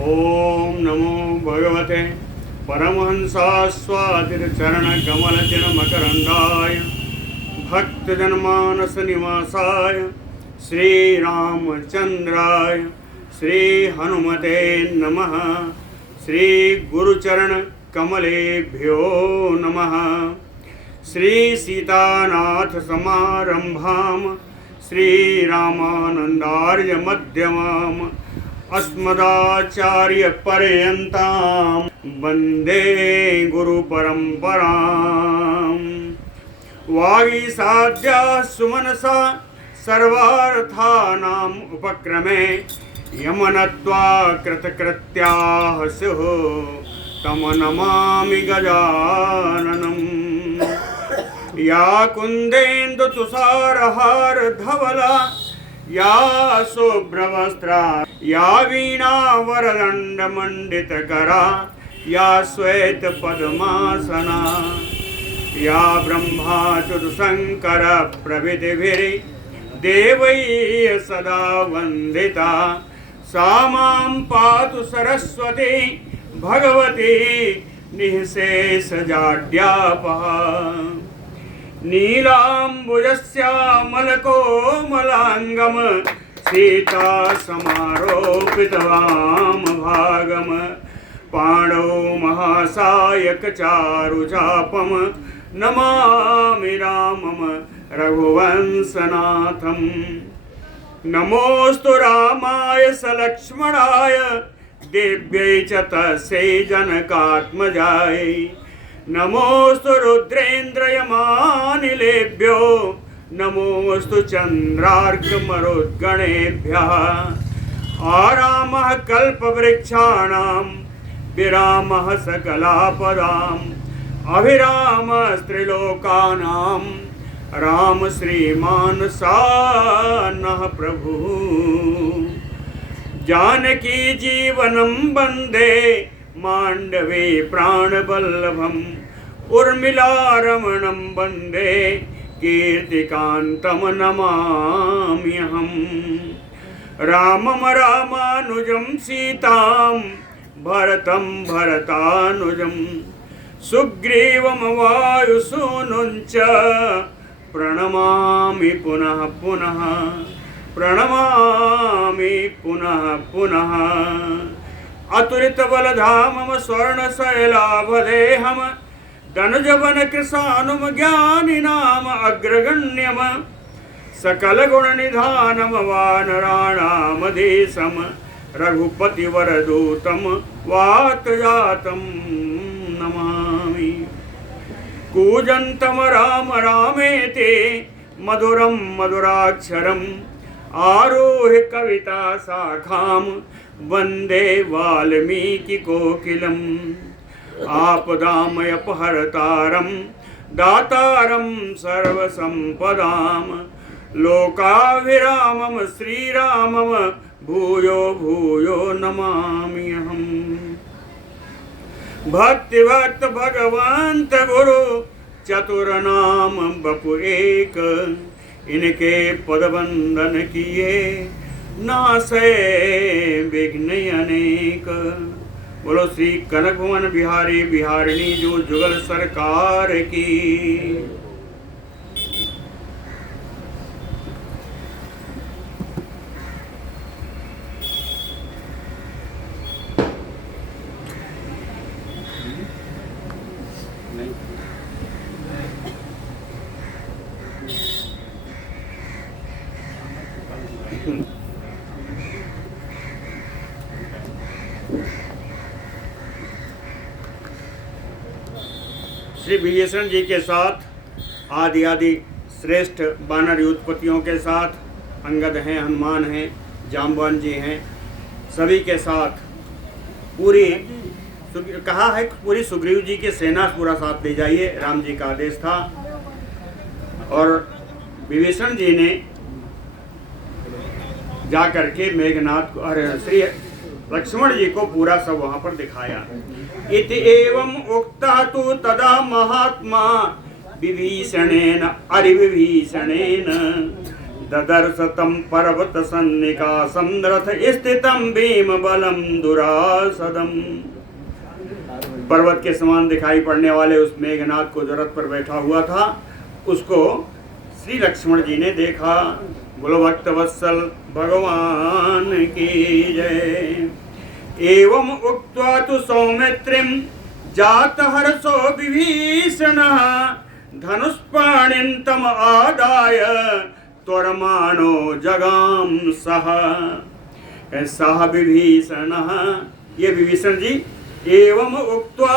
ओम नमो भगवते परमहंसास्वादितचरणकमलजनमकरन्दाय भक्तजनमानसनिवासाय श्रीरामचन्द्राय श्रीहनुमते नमः। श्रीगुरुचरणकमलेभ्यो नमः। श्रीसीतानाथसमारम्भां श्रीरामानन्दार्यमध्यमाम् अस्मदाचार्यपर्यन्तां वन्दे गुरुपरम्पराम्। वागीसाद्या सुमनसा सर्वार्थानाम् उपक्रमे यमनत्वा कृतकृत्याः स्युः तं नमामि गजाननम्। या कुन्देन्दुतुषारहारधवला या शुभ्रवस्त्रा या वीणावरदण्डमण्डितकरा या श्वेतपद्मासना या ब्रह्माच्युतशङ्करप्रभृतिभिर्देवैः सदा वन्दिता सा मां पातु सरस्वती भगवती निःशेषजाड्यापहा। नीलाम्बुजस्यामलकोमलाङ्गं सीता समारोपितवाम भागम पाणौ महासायकचारुचापं नमामि रामं रघुवंशनाथं। नमोऽस्तु रामाय सलक्ष्मणाय देव्यै च तस्यै जनकात्मजायै। नमोऽस्तु रुद्रेन्द्रयमानिलेभ्यो नमोऽस्तु चन्द्रार्कमरुद्गणेभ्यः। आरामः कल्पवृक्षाणां विरामः सकलापदाम् अभिरामस्त्रिलोकानां राम श्रीमान् सान्नः प्रभुः। जानकी जीवनं वन्दे मांडवे प्राणवल्लभम् उर्मिलारमणं वन्दे कीर्तिकान्तं नमाम्यहम्। रामं रामानुजं सीतां भरतं भरतानुजं सुग्रीवं वायुसूनुं च प्रणमामि पुनः पुनः प्रणमामि पुनः पुनः। अतुलितबलधामं स्वर्णशैलाभदेहं धनुजवनकृशानुं ज्ञानिनाम अग्रगण्यं सकलगुणनिधानं वानराणामधीशं रघुपतिवरदूतं वातजातं नमामि। कूजन्तं राम रामेति मधुरं मधुराक्षरम् आरोह्य कविता शाखां वन्दे वाल्मीकिकोकिलम्। आपदामयपहर्तारं दातारं सर्वसम्पदां लोकाभिरामं श्रीरामं भूयो भूयो नमाम्यहम्। भक्तिभक्त भगवंत गुरु चतुरनाम बपु एक इनके पदबंधन किए नासे विघ्न अनेक। बोलो श्री कनक भुवन बिहारी बिहारिणी जो जुगल सरकार की। श्री विभीषण जी के साथ आदि आदि श्रेष्ठ वानर युद्धपतियों के साथ अंगद हैं, हनुमान हैं, जाम्बवान जी हैं, सभी के साथ पूरी कहा है पूरी सुग्रीव जी की सेना पूरा साथ ले जाइए, राम जी का आदेश था। और विभीषण जी ने जा करके मेघनाथ को और श्री लक्ष्मण जी को पूरा सब वहां पर दिखाया। इति एवं उक्तः तु तदा महात्मा विभीषणेन अरिविभीषणेन ददर्श तं पर्वत सन्निकासं रथ स्थितं भीम बलम दुरासदम। पर्वत के समान दिखाई पड़ने वाले उस मेघनाथ को जो रथ पर बैठा हुआ था, उसको श्री लक्ष्मण जी ने देखा। बोलो भक्त वत्सल भगवान की जय। एवं उक्त्वा तु सौमित्रिं जात हर्षो विभीषणः धनुष्पाणिं तम आदाय त्वरमाणो जगाम सह विभीषणः। ये विभीषण जी एवं उक्त्वा,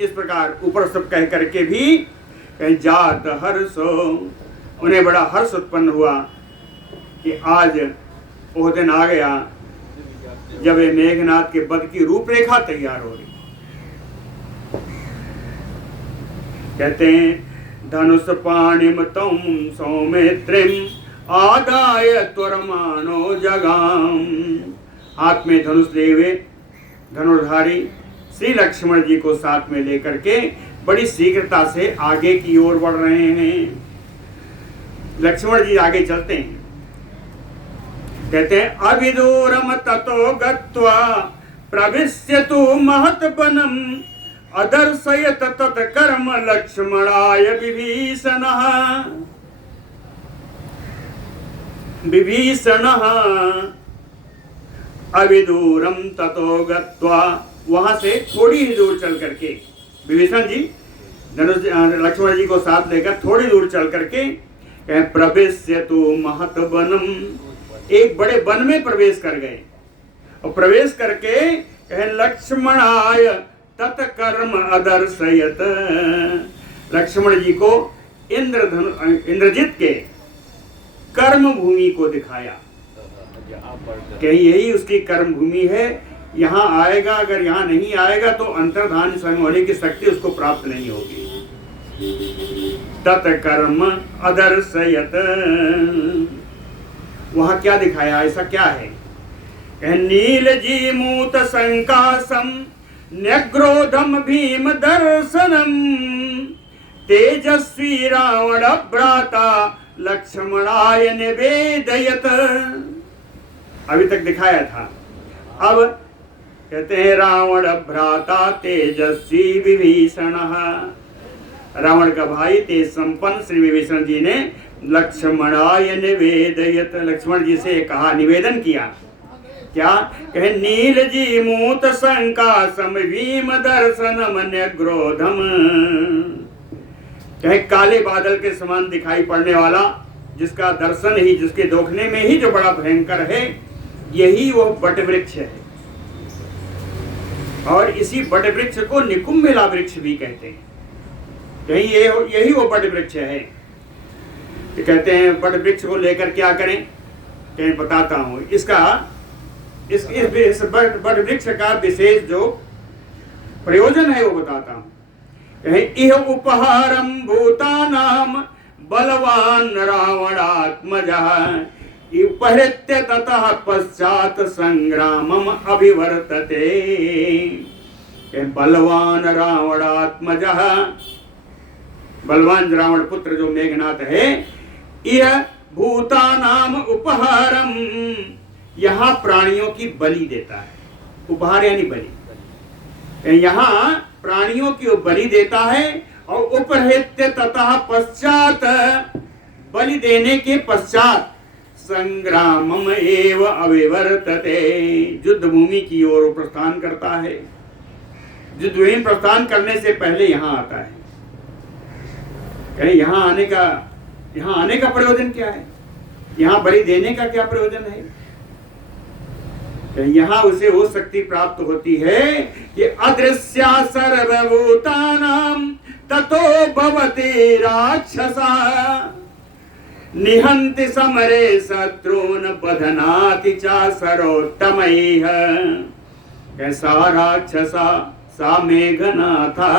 इस प्रकार ऊपर सब कह करके भी जात हर्षो, उन्हें बड़ा हर्ष उत्पन्न हुआ कि आज वो दिन आ गया जब ये मेघनाथ के वध की रूपरेखा तैयार हो रही। कहते हैं धनुष पाणिम तम सौमित्रिम आदाय त्वरमाणो जगाम। हाथ में धनुष लिए हुए धनुर्धारी श्री लक्ष्मण जी को साथ में लेकर के बड़ी शीघ्रता से आगे की ओर बढ़ रहे हैं। लक्ष्मण जी आगे चलते हैं। कहते हैं अभिदूरम ततो गत्वा प्रविश्यतु महत वनम अदर्शयत तत्कर्म लक्ष्मणाय विभीषणः। अभिदूरम ततो गत्वा, वहां से थोड़ी ही दूर चल करके विभीषण जी लक्ष्मण जी को साथ लेकर थोड़ी दूर चल करके प्रवेश्यतु महत वनम, एक बड़े वन में प्रवेश कर गए। और प्रवेश करके लक्ष्मणाय तत्कर्म अदर्शयत, लक्ष्मण जी को इंद्रजित के कर्म भूमि को दिखाया। कहीं यही उसकी कर्म भूमि है, यहाँ आएगा, अगर यहाँ नहीं आएगा तो अंतर्धान स्वयं होने की शक्ति उसको प्राप्त नहीं होगी। तत्कर्म अदर्शयत, वहां क्या दिखाया, ऐसा क्या है? नील जी मूत संकासम न्यग्रोधम भीम दर्शनम तेजस्वी रावण भ्राता लक्ष्मणाय निवेदयत। अभी तक दिखाया था, अब कहते हैं रावण भ्राता तेजस्वी विभीषण, रावण का भाई तेज संपन्न श्री विभीषण जी ने लक्ष्मणाय निवेदयत, लक्ष्मण जी से कहा, निवेदन किया। क्या कहे? नील जी मूत संकासम भीम दर्शनम न्यग्रोधम, कहे काले बादल के समान दिखाई पड़ने वाला, जिसका दर्शन ही, जिसके देखने में ही जो बड़ा भयंकर है, यही वो बट वृक्ष है। और इसी बट वृक्ष को निकुंभिला वृक्ष भी कहते हैं। यही वो बट वृक्ष है। तो कहते हैं बट वृक्ष को लेकर क्या करें? कहीं बताता हूँ इसका, इस बट वृक्ष का विशेष जो प्रयोजन है वो बताता हूँ। इह उपहारम भूतानाम बलवान रावणात्मजः उपहृत्य ततः पश्चात संग्रामम अभिवर्तते। बलवान रावणात्मजः, बलवान रावण पुत्र जो मेघनाथ है, यह भूतानाम उपहारम, यहाँ प्राणियों की बलि देता है। उपहार यानी बलि, यहाँ प्राणियों की बलि देता है। और उपहृत्य ततः पश्चात, बलि देने के पश्चात संग्रामम एव अविवर्तते, युद्ध भूमि की ओर प्रस्थान करता है। युद्ध भूमि प्रस्थान करने से पहले यहाँ आता है। कहीं यहाँ आने का प्रयोजन क्या है? यहाँ बलि देने का क्या प्रयोजन है? यहाँ उसे वो शक्ति प्राप्त होती है कि अदृश्या सर्वभूतानां ततो भवति राक्षसा निहन्ति समरे शत्रून् बध्नाति च सरोत्तमैः। कैसा राक्षसा सा मेघनाथा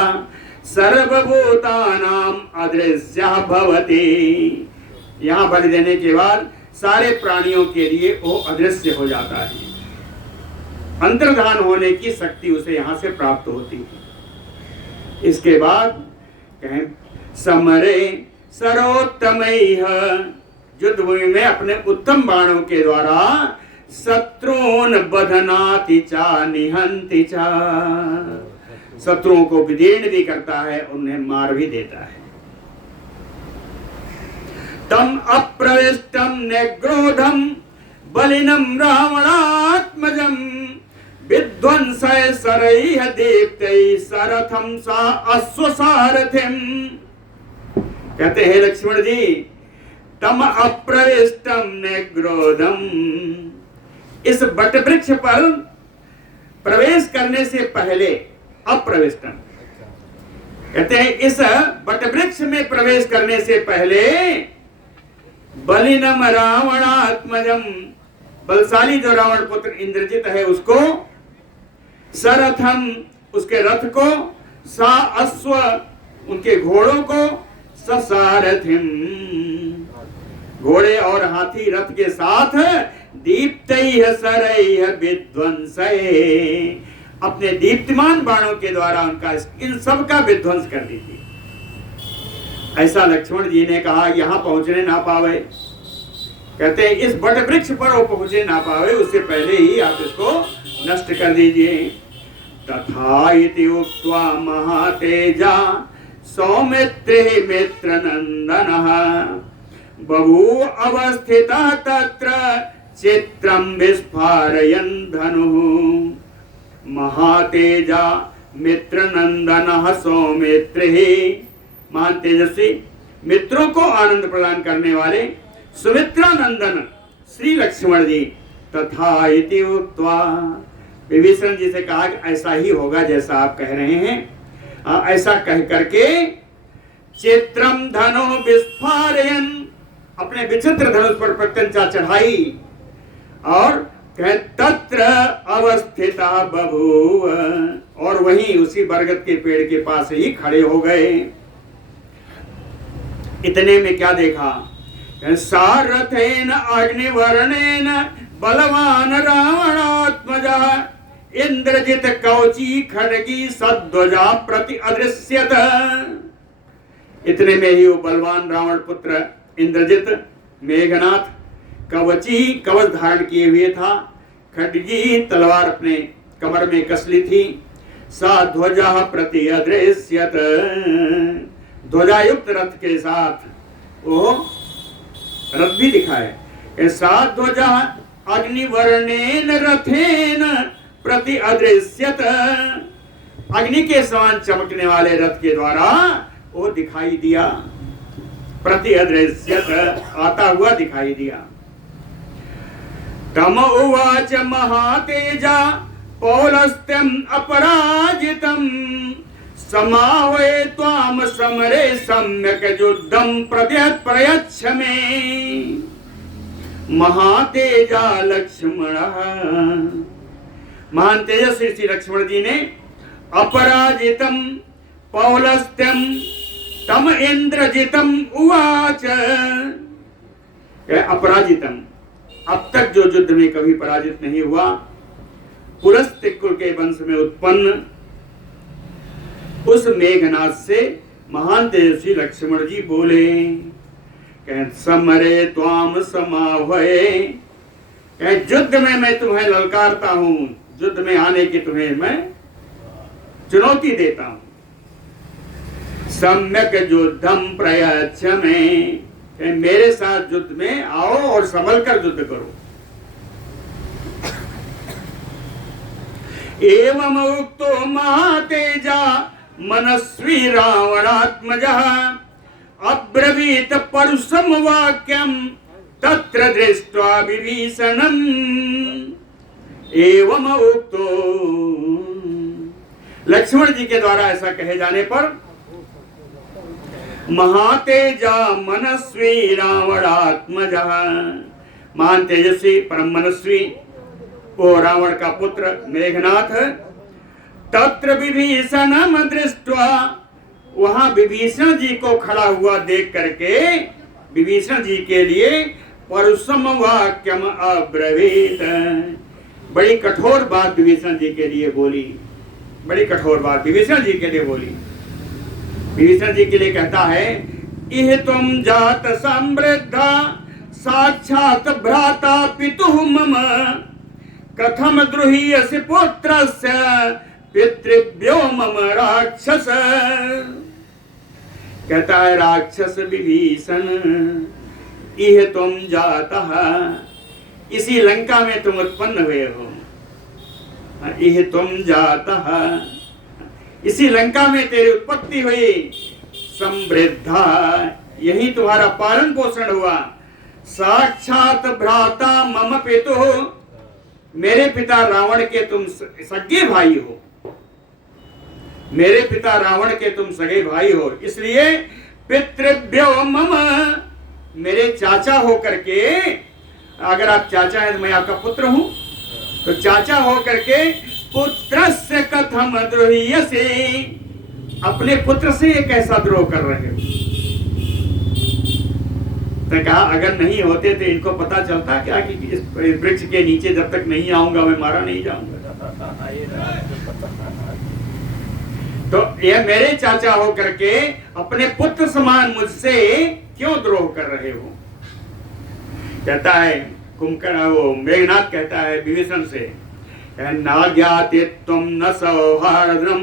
सर्वभूतानां अदृश्या भवति। यहाँ बलि देने के बाद सारे प्राणियों के लिए वो अदृश्य हो जाता है। अंतर्धान होने की शक्ति उसे यहाँ से प्राप्त होती है। इसके बाद कहें समरे सरोत्तमैः, युद्ध भूमि में अपने उत्तम बाणों के द्वारा शत्रुन बधनाति चा निहंति चा, शत्रुओं को विदीर्ण भी करता है, उन्हें मार भी देता है। तम अप्रविष्टम निग्रोधम बलिनम रावणात्मजम विध्वंसय सरैः दीप्तैः सरथम सा अश्वसारथिम। कहते हैं लक्ष्मण जी, तम अप्रविष्टम निग्रोधम, इस बट वृक्ष पर प्रवेश करने से पहले, अप्रविष्टम कहते हैं इस बट वृक्ष में प्रवेश करने से पहले बलिनम रावणात्मजम, बलशाली जो रावण पुत्र इंद्रजित है उसको, सरथम उसके रथ को, सा अश्व उनके घोड़ों को, ससारथिम घोड़े और हाथी रथ के साथ, दीप्तैः सरैः विध्वंसै, अपने दीप्तिमान बाणों के द्वारा उनका इन सब का विध्वंस कर दीजिए। ऐसा लक्ष्मण जी ने कहा, यहाँ पहुंचने ना पावे, कहते हैं इस बट वृक्ष पर वो पहुंचे ना पावे, उससे पहले ही आप इसको नष्ट कर दीजिए। तथा इति उक्त्वा महातेजा सौमित्रिः मित्रनंदनः बभूव अवस्थितः तत्र चित्रं विस्फारयन् धनुः। महातेजा मित्रनंदनः सौमित्रिः, महान तेजस्वी मित्रों को आनंद प्रदान करने वाले सुमित्रा नंदन श्री लक्ष्मण जी, तथा इति उक्त्वा, विभीषण जी से कहा कि ऐसा ही होगा जैसा आप कह रहे हैं। ऐसा कह करके चित्रम धनो विस्फारयन्, अपने विचित्र धनुष पर प्रत्यंचा चढ़ाई और कहे तत्र अवस्थिता बभूव, और वहीं उसी बरगद के पेड़ के पास ही खड़े हो गए। इतने में क्या देखा, सारथेन अग्निवर्णेन बलवान रावणात्मजः इंद्रजित कवची खड्गी सध्वजा प्रति अदृश्यत। इतने में ही वो बलवान रावण पुत्र इंद्रजित मेघनाथ कवची कवच धारण किए हुए था, खड्गी तलवार अपने कमर में कस ली थी, सा ध्वजा प्रति अदृश्यत, ध्वजायुक्त रथ के साथ वो रथ भी दिखाए। सा ध्वजा अग्निवर्णेन रथेन प्रति अदृश्यत, अग्नि के समान चमकने वाले रथ के द्वारा वो दिखाई दिया, प्रति अदृश्यत आता हुआ दिखाई दिया। तम उवाच महातेजा पौलस्त्यम अपराजितम समावे त्वाम समरे सम्यक युद्धम प्रयच्छ मे। महातेजा लक्ष्मण, महान तेजस्वी श्री लक्ष्मण जी ने अपराजितम पौलस्त्यम तम इंद्रजितम उवाच, अपराजितम अब तक जो युद्ध में कभी पराजित नहीं हुआ, पुलस्त्य कुल के वंश में उत्पन्न उस मेघनाथ से महान तेजस्वी लक्ष्मण जी बोले, समरे त्वाम समावये, युद्ध में मैं तुम्हें ललकारता हूं, युद्ध में आने की तुम्हें मैं चुनौती देता हूं। सम्यक युद्धम प्रयच्छ मे, मेरे साथ युद्ध में आओ और संभल कर युद्ध करो। एवं उक्तो महातेजा मनस्वी रावणात्मजः अब्रवीत परुषम वाक्यम तत्र दृष्ट्वा विभीषणम्। एवं उक्तो, लक्ष्मण जी के द्वारा ऐसा कहे जाने पर महातेजा मनस्वी रावणात्मजः, महान तेजस्वी परम मनस्वी वो रावण का पुत्र मेघनाथ, तत्र विभीषणम दृष्ट्वा, वहां विभीषण जी को खड़ा हुआ देख करके विभीषण जी के लिए परुषम वाक्यम अब्रवीत, बड़ी कठोर बात विभीषण जी के लिए बोली, बड़ी कठोर बात विभीषण जी के लिए बोली। विभीषण जी के लिए कहता है, इह तुम जात समृद्धा साक्षात् भ्राता पितुः मम कथम द्रुहीयसि पुत्रस्य पितृभ्यो मम राक्षस। कहता है राक्षस विभीषण इह तुम जातः, इसी लंका में तुम उत्पन्न हुए हो। इह तुम जातः, इसी लंका में तेरी उत्पत्ति हुई। समृद्धा, यही तुम्हारा पालन पोषण हुआ। साक्षात भ्राता मम पितुः, मेरे पिता रावण के तुम सगे भाई हो। मेरे पिता रावण के तुम सगे भाई हो, इसलिए पितृभ्यो मम, मेरे चाचा हो करके, अगर आप चाचा हैं तो मैं आपका पुत्र हूं, तो चाचा हो करके पुत्रस्य कथम द्रोहीयसे, अपने पुत्र से ये कैसा द्रोह कर रहे हो। तो कहा अगर नहीं होते तो इनको पता चलता क्या कि इस वृक्ष के नीचे जब तक नहीं आऊंगा मैं मारा नहीं जाऊंगा। तो ये मेरे चाचा हो करके अपने पुत्र समान मुझसे क्यों द्रोह कर रहे हो। कहता है कुंभकर्ण, वो मेघनाथ कहता है विभीषण से, ना ज्ञाते तुम न सौहार्दम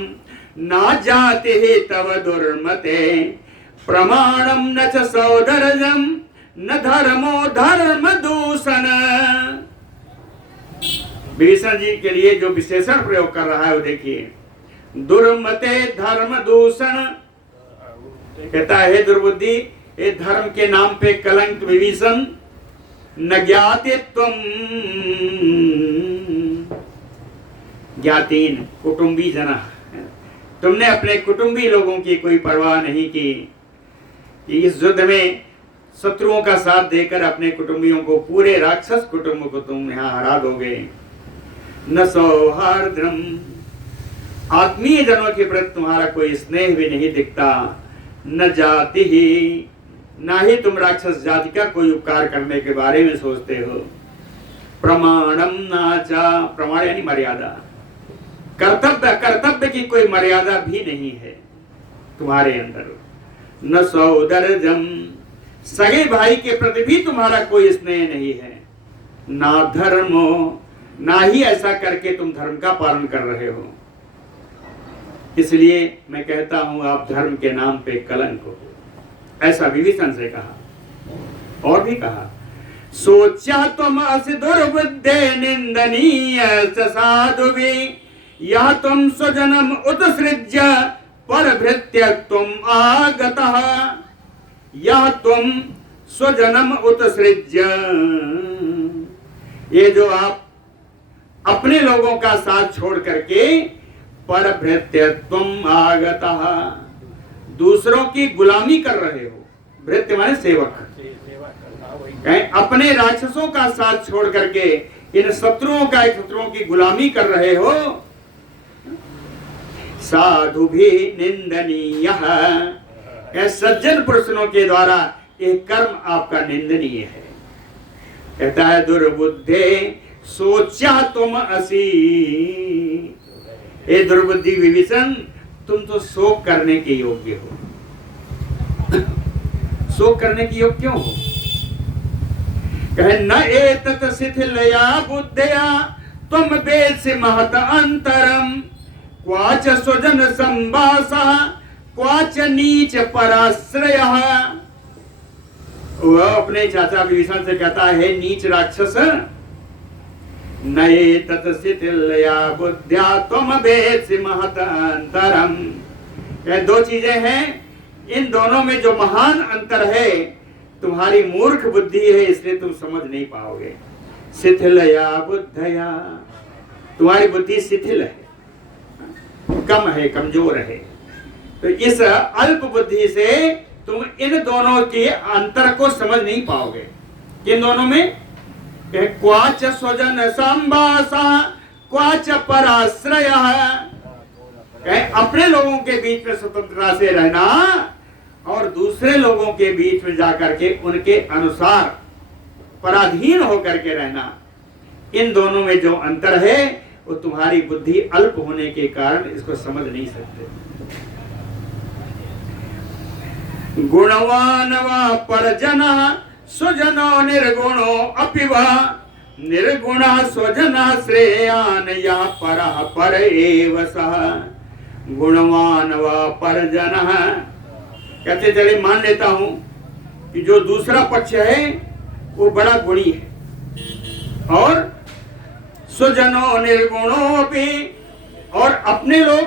ना जाते ही तव दुर्मते, प्रमाणम न च सौदर्जम न धर्मो धर्म दूषण। विभीषण जी के लिए जो विशेषण प्रयोग कर रहा है वो देखिए, दुर्मते धर्म दूषण। कहता है दुर्बुद्धि, ये धर्म के नाम पे कलंक विभीषण। न ज्ञाते तुम, ज्ञातीन कुटुंबी जना, तुमने अपने कुटुंबी लोगों की कोई परवाह नहीं की कि इस युद्ध में शत्रुओं का साथ देकर अपने कुटुंबियों को, पूरे राक्षस कुटुंब को तुम यहाँ हरा दोगे। न सौहार्द्रम, आत्मीय जनों के प्रति तुम्हारा कोई स्नेह भी नहीं दिखता। न जाति ही, ना ही तुम राक्षस जाति का कोई उपकार करने के बारे में सोचते हो। प्रमाणम नाचा, प्रमाण यानी मर्यादा, कर्तव्य, कर्तव्य की कोई मर्यादा भी नहीं है तुम्हारे अंदर। न सौदर्जम, सगे भाई के प्रति भी तुम्हारा कोई स्नेह नहीं है। ना धर्मो, ना ही ऐसा करके तुम धर्म का पालन कर रहे हो। इसलिए मैं कहता हूं आप धर्म के नाम पे कलंक हो। ऐसा विभीषण से कहा। और भी कहा, सोचा तुम अस दुर्बुद्धे निंदनीय साधु भी, यह तुम स्वजनम उत्सृज्य परभृत्य तुम आगतः। यह तुम स्वजनम उत्सृज्य, ये जो आप अपने लोगों का साथ छोड़ करके परभृत्य तुम आगतः, दूसरों की गुलामी कर रहे हो। भृत्य माने सेवक, अपने राक्षसों का साथ छोड़ करके इन शत्रुओं की गुलामी कर रहे हो। साधु भी निंदनीय, सज्जन पुरुषों के द्वारा एक कर्म आपका निंदनीय है। कहता है दुर्बुद्धे सोचा तुम असी, ए दुर्बुद्धि विभीषण, तुम तो शोक करने के योग्य हो। शोक करने के योग्य क्यों हो। कहे न एतत् शिथिलया बुद्धया तुम वेद से महत अंतरम, क्वाच स्वजन संवासा क्वाच नीच पराश्रय। वह अपने चाचा विभीषण से कहता है, नीच राक्षस, नए तत्शिथिलया बुद्ध्या तुम वेत्सि महत अंतरम। यह दो चीजें हैं, इन दोनों में जो महान अंतर है तुम्हारी मूर्ख बुद्धि है, इसलिए तुम समझ नहीं पाओगे। शिथिलया बुद्धया, तुम्हारी बुद्धि शिथिल है, कम है, कमजोर है। तो इस अल्प बुद्धि से तुम इन दोनों के अंतर को समझ नहीं पाओगे। इन दोनों में क्वाच स्वजन संवासा क्वाच पराश्रय, अपने लोगों के बीच में स्वतंत्रता से रहना और दूसरे लोगों के बीच में जाकर के उनके अनुसार पराधीन होकर के रहना, इन दोनों में जो अंतर है वो तुम्हारी बुद्धि अल्प होने के कारण इसको समझ नहीं सकते। गुणवान वा परजना सुजनो निर्गुणो अपि वा निर्गुणा स्वजना श्रेयान या परः पर एव सः गुणवान व परजनः। कहते चले मान लेता हूं कि जो दूसरा पक्ष है वो बड़ा गुणी है और सुजनो निर्गुणो भी, और अपने लोग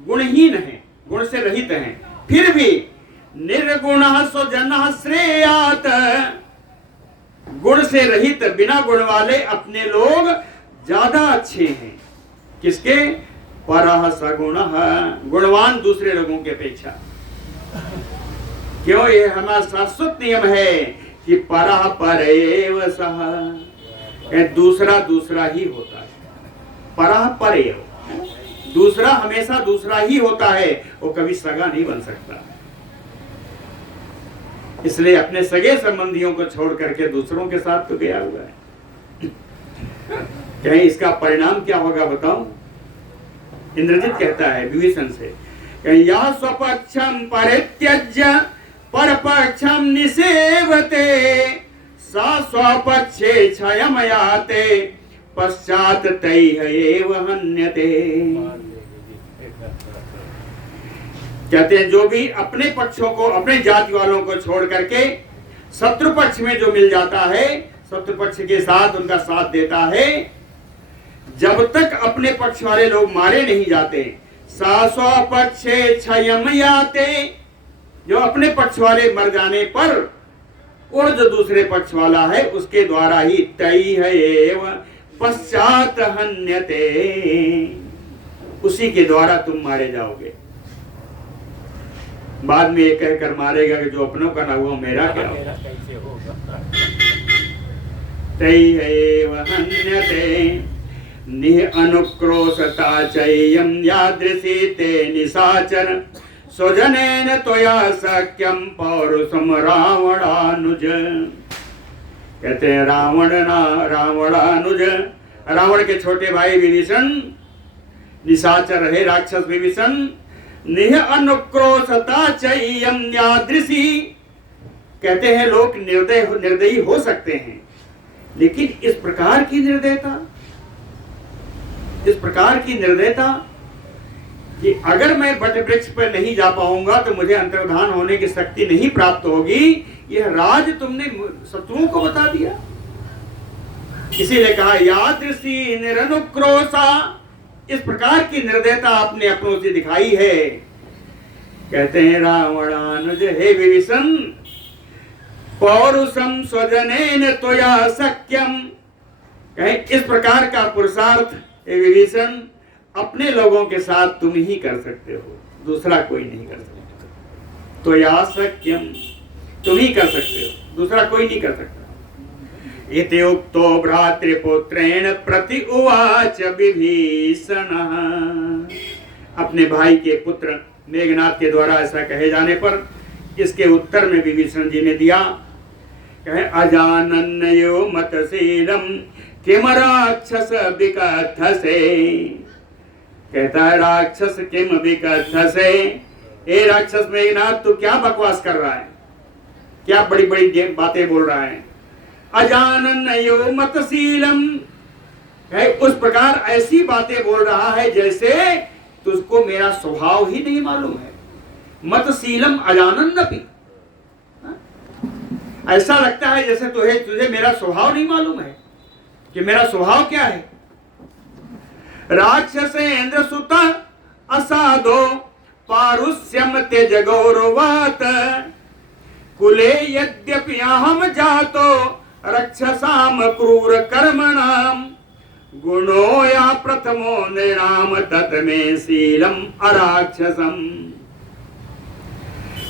गुणहीन हैं, गुण से रहित हैं, फिर भी निर्गुणः स्वजनः श्रेयात, गुण से रहित बिना गुण वाले अपने लोग ज्यादा अच्छे हैं। किसके? परः सगुणः, गुणवान दूसरे लोगों के अपेक्षा। क्यों? ये हमारा शाश्वत नियम है कि परः परेव सः, दूसरा दूसरा ही होता है। परः परेव, दूसरा हमेशा दूसरा ही होता है, वो कभी सगा नहीं बन सकता। इसलिए अपने सगे संबंधियों को छोड़ करके दूसरों के साथ तो गया हुआ है। कहीं इसका परिणाम क्या होगा बताओ? इंद्रजित कहता है विभीषण से, या स्वपक्षम परित्यज्य परपक्षम निसेवते सा स्वपक्षे क्षयम याते पश्चात तैह एव हन्यते। कहते हैं जो भी अपने पक्षों को, अपने जाति वालों को छोड़ करके शत्रु पक्ष में जो मिल जाता है, शत्रु पक्ष के साथ उनका साथ देता है, जब तक अपने पक्ष वाले लोग मारे नहीं जाते, सा स्वपक्षे क्षयम याते, जो अपने पक्ष वाले मर जाने पर और जो दूसरे पक्ष वाला है उसके द्वारा ही तैह एव पश्चात हन्यते, उसी के द्वारा तुम मारे जाओगे। बाद में ये कहकर मारेगा कि जो अपनों का ना हुआ मेरा क्या होगा। तैह एव हन्यते निः अनुक्रोशता चैयं यादृशी ते निशाचर स्वजनेन त्वया सख्यं पौरुषम रावणानुज। कहते हैं रावणानुज, रावण के छोटे भाई विभीषण निशाचर है, राक्षस विभीषण। निः अनुक्रोशता चैयं यादृशी, कहते हैं लोग निर्दयी हो सकते हैं, लेकिन इस प्रकार की निर्दयता, इस प्रकार की निर्दयता कि अगर मैं बट वृक्ष पर नहीं जा पाऊंगा तो मुझे अंतर्धान होने की शक्ति नहीं प्राप्त होगी, यह राज तुमने शत्रुओं को बता दिया। इसीलिए कहा यादृशी निरनुक्रोशा, इस प्रकार की निर्दयता आपने अपनों से दिखाई है। कहते हैं रावणानुज, हे विभीषण, पौरुषम स्वजनेन त्वया सख्यम, कहे इस प्रकार का पुरुषार्थ हे विभीषण अपने लोगों के साथ तुम ही कर सकते हो, दूसरा कोई नहीं कर सकता। त्वया सख्यम, तुम ही कर सकते हो, दूसरा कोई नहीं कर सकता। इति उक्तो भ्रातृपुत्रेण प्रति उवाच विभीषण, अपने भाई के पुत्र मेघनाथ के द्वारा ऐसा कहे जाने पर इसके उत्तर में विभीषण जी ने दिया, कहे अजानन्यो मतशीलम किम राक्षस विकथसे। कहता है राक्षस किम विकथसे, ए राक्षस मेघनाथ तू क्या बकवास कर रहा है, क्या बड़ी बड़ी बातें बोल रहा है। अजानन्यो मतशीलम, उस प्रकार ऐसी बातें बोल रहा है जैसे तुझको मेरा स्वभाव ही नहीं मालूम है। मतशीलम अजानन्नपि, ऐसा लगता है जैसे तुझे मेरा स्वभाव नहीं मालूम है कि मेरा स्वभाव क्या है। राक्षसेन्द्र सुत असाधो पारुष्यम तेज गौरवात कुले यद्यपि अहम जातो रक्षसाम क्रूर कर्मणाम गुणो या प्रथमो निराम तत्मे शीलम अराक्षसम।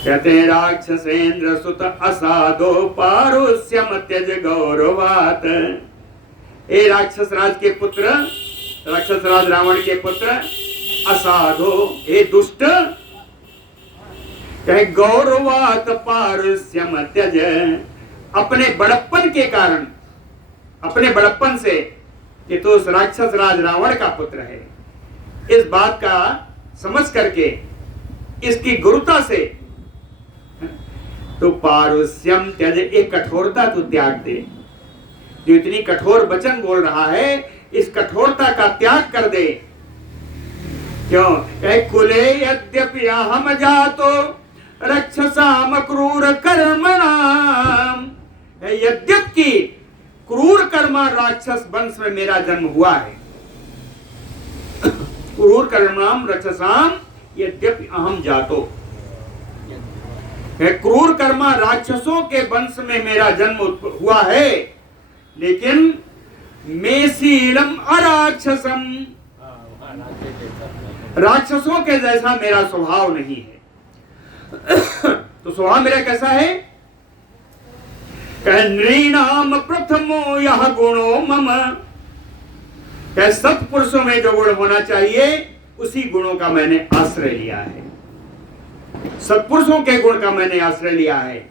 कहते हैं राक्षसेन्द्र सुत असाधो पारुष्यम त्यज गौरवात, ए राक्षस राज के पुत्र, राक्षस राज रावण के पुत्र असाधो, ए दुष्ट, कहे गौरवात पारुष्यम त्यज, अपने बड़प्पन के कारण, अपने बड़प्पन से कि तो उस राक्षस राज रावण का पुत्र है, इस बात का समझ करके इसकी गुरुता से तो पारुष्यम त्यज, एक कठोरता तू त्याग दे। जो इतनी कठोर वचन बोल रहा है, इस कठोरता का त्याग कर दे। क्यों? कुले यद्यपि अहम जातो रक्षसाम क्रूर कर्मणाम, यद्यपि क्रूर कर्म राक्षस वंश में मेरा जन्म हुआ है। क्रूर कर्मणाम रक्षसाम यद्यपि अहम जातो, क्रूर कर्म राक्षसों के वंश में मेरा जन्म हुआ है, लेकिन मैं शीलम अराक्षसम, राक्षसों के जैसा मेरा स्वभाव नहीं है। तो स्वभाव मेरा कैसा है? कह नृणाम प्रथमो यह गुणो मम, कह सत्पुरुषों में जो गुण होना चाहिए उसी गुणों का मैंने आश्रय लिया है, सत्पुरुषों के गुण का मैंने आश्रय लिया है।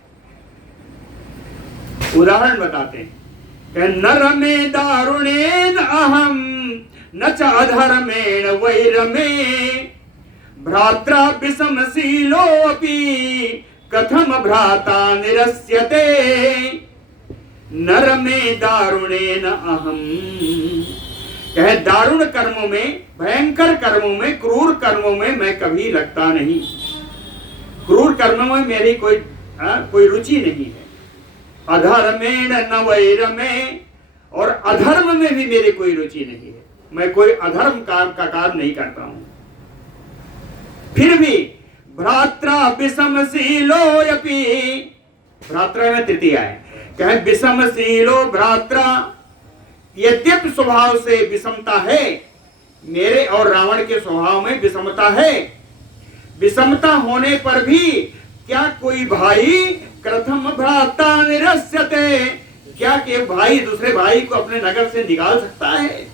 उदाहरण बताते हैं, नर में दारुणेन अहम न च अधर्मेण वैरमे, भ्रात्रा विषमशीलोऽपि कथम भ्राता निरस्यते, नर में दारुणेन अहम, कहे दारुण कर्मों में, भयंकर कर्मों में, क्रूर कर्मों में मैं कभी लगता नहीं। क्रूर कर्मों में मेरी कोई रुचि नहीं है। अधर्मेण न वैरमे, और अधर्म में भी मेरी कोई रुचि नहीं है, मैं कोई अधर्म काम का कार्य नहीं करता हूं। फिर भी भ्रात्रा विषमशीलोऽपि, भ्रात्रा में तृतीया है, कहे विषमशीलो भ्रात्रा, यद्यपि स्वभाव से विषमता है, मेरे और रावण के स्वभाव में विषमता है, विषमता होने पर भी क्या कोई भाई प्रथम भ्राता निरस्यते, क्या कि भाई दूसरे भाई को अपने नगर से निकाल सकता है?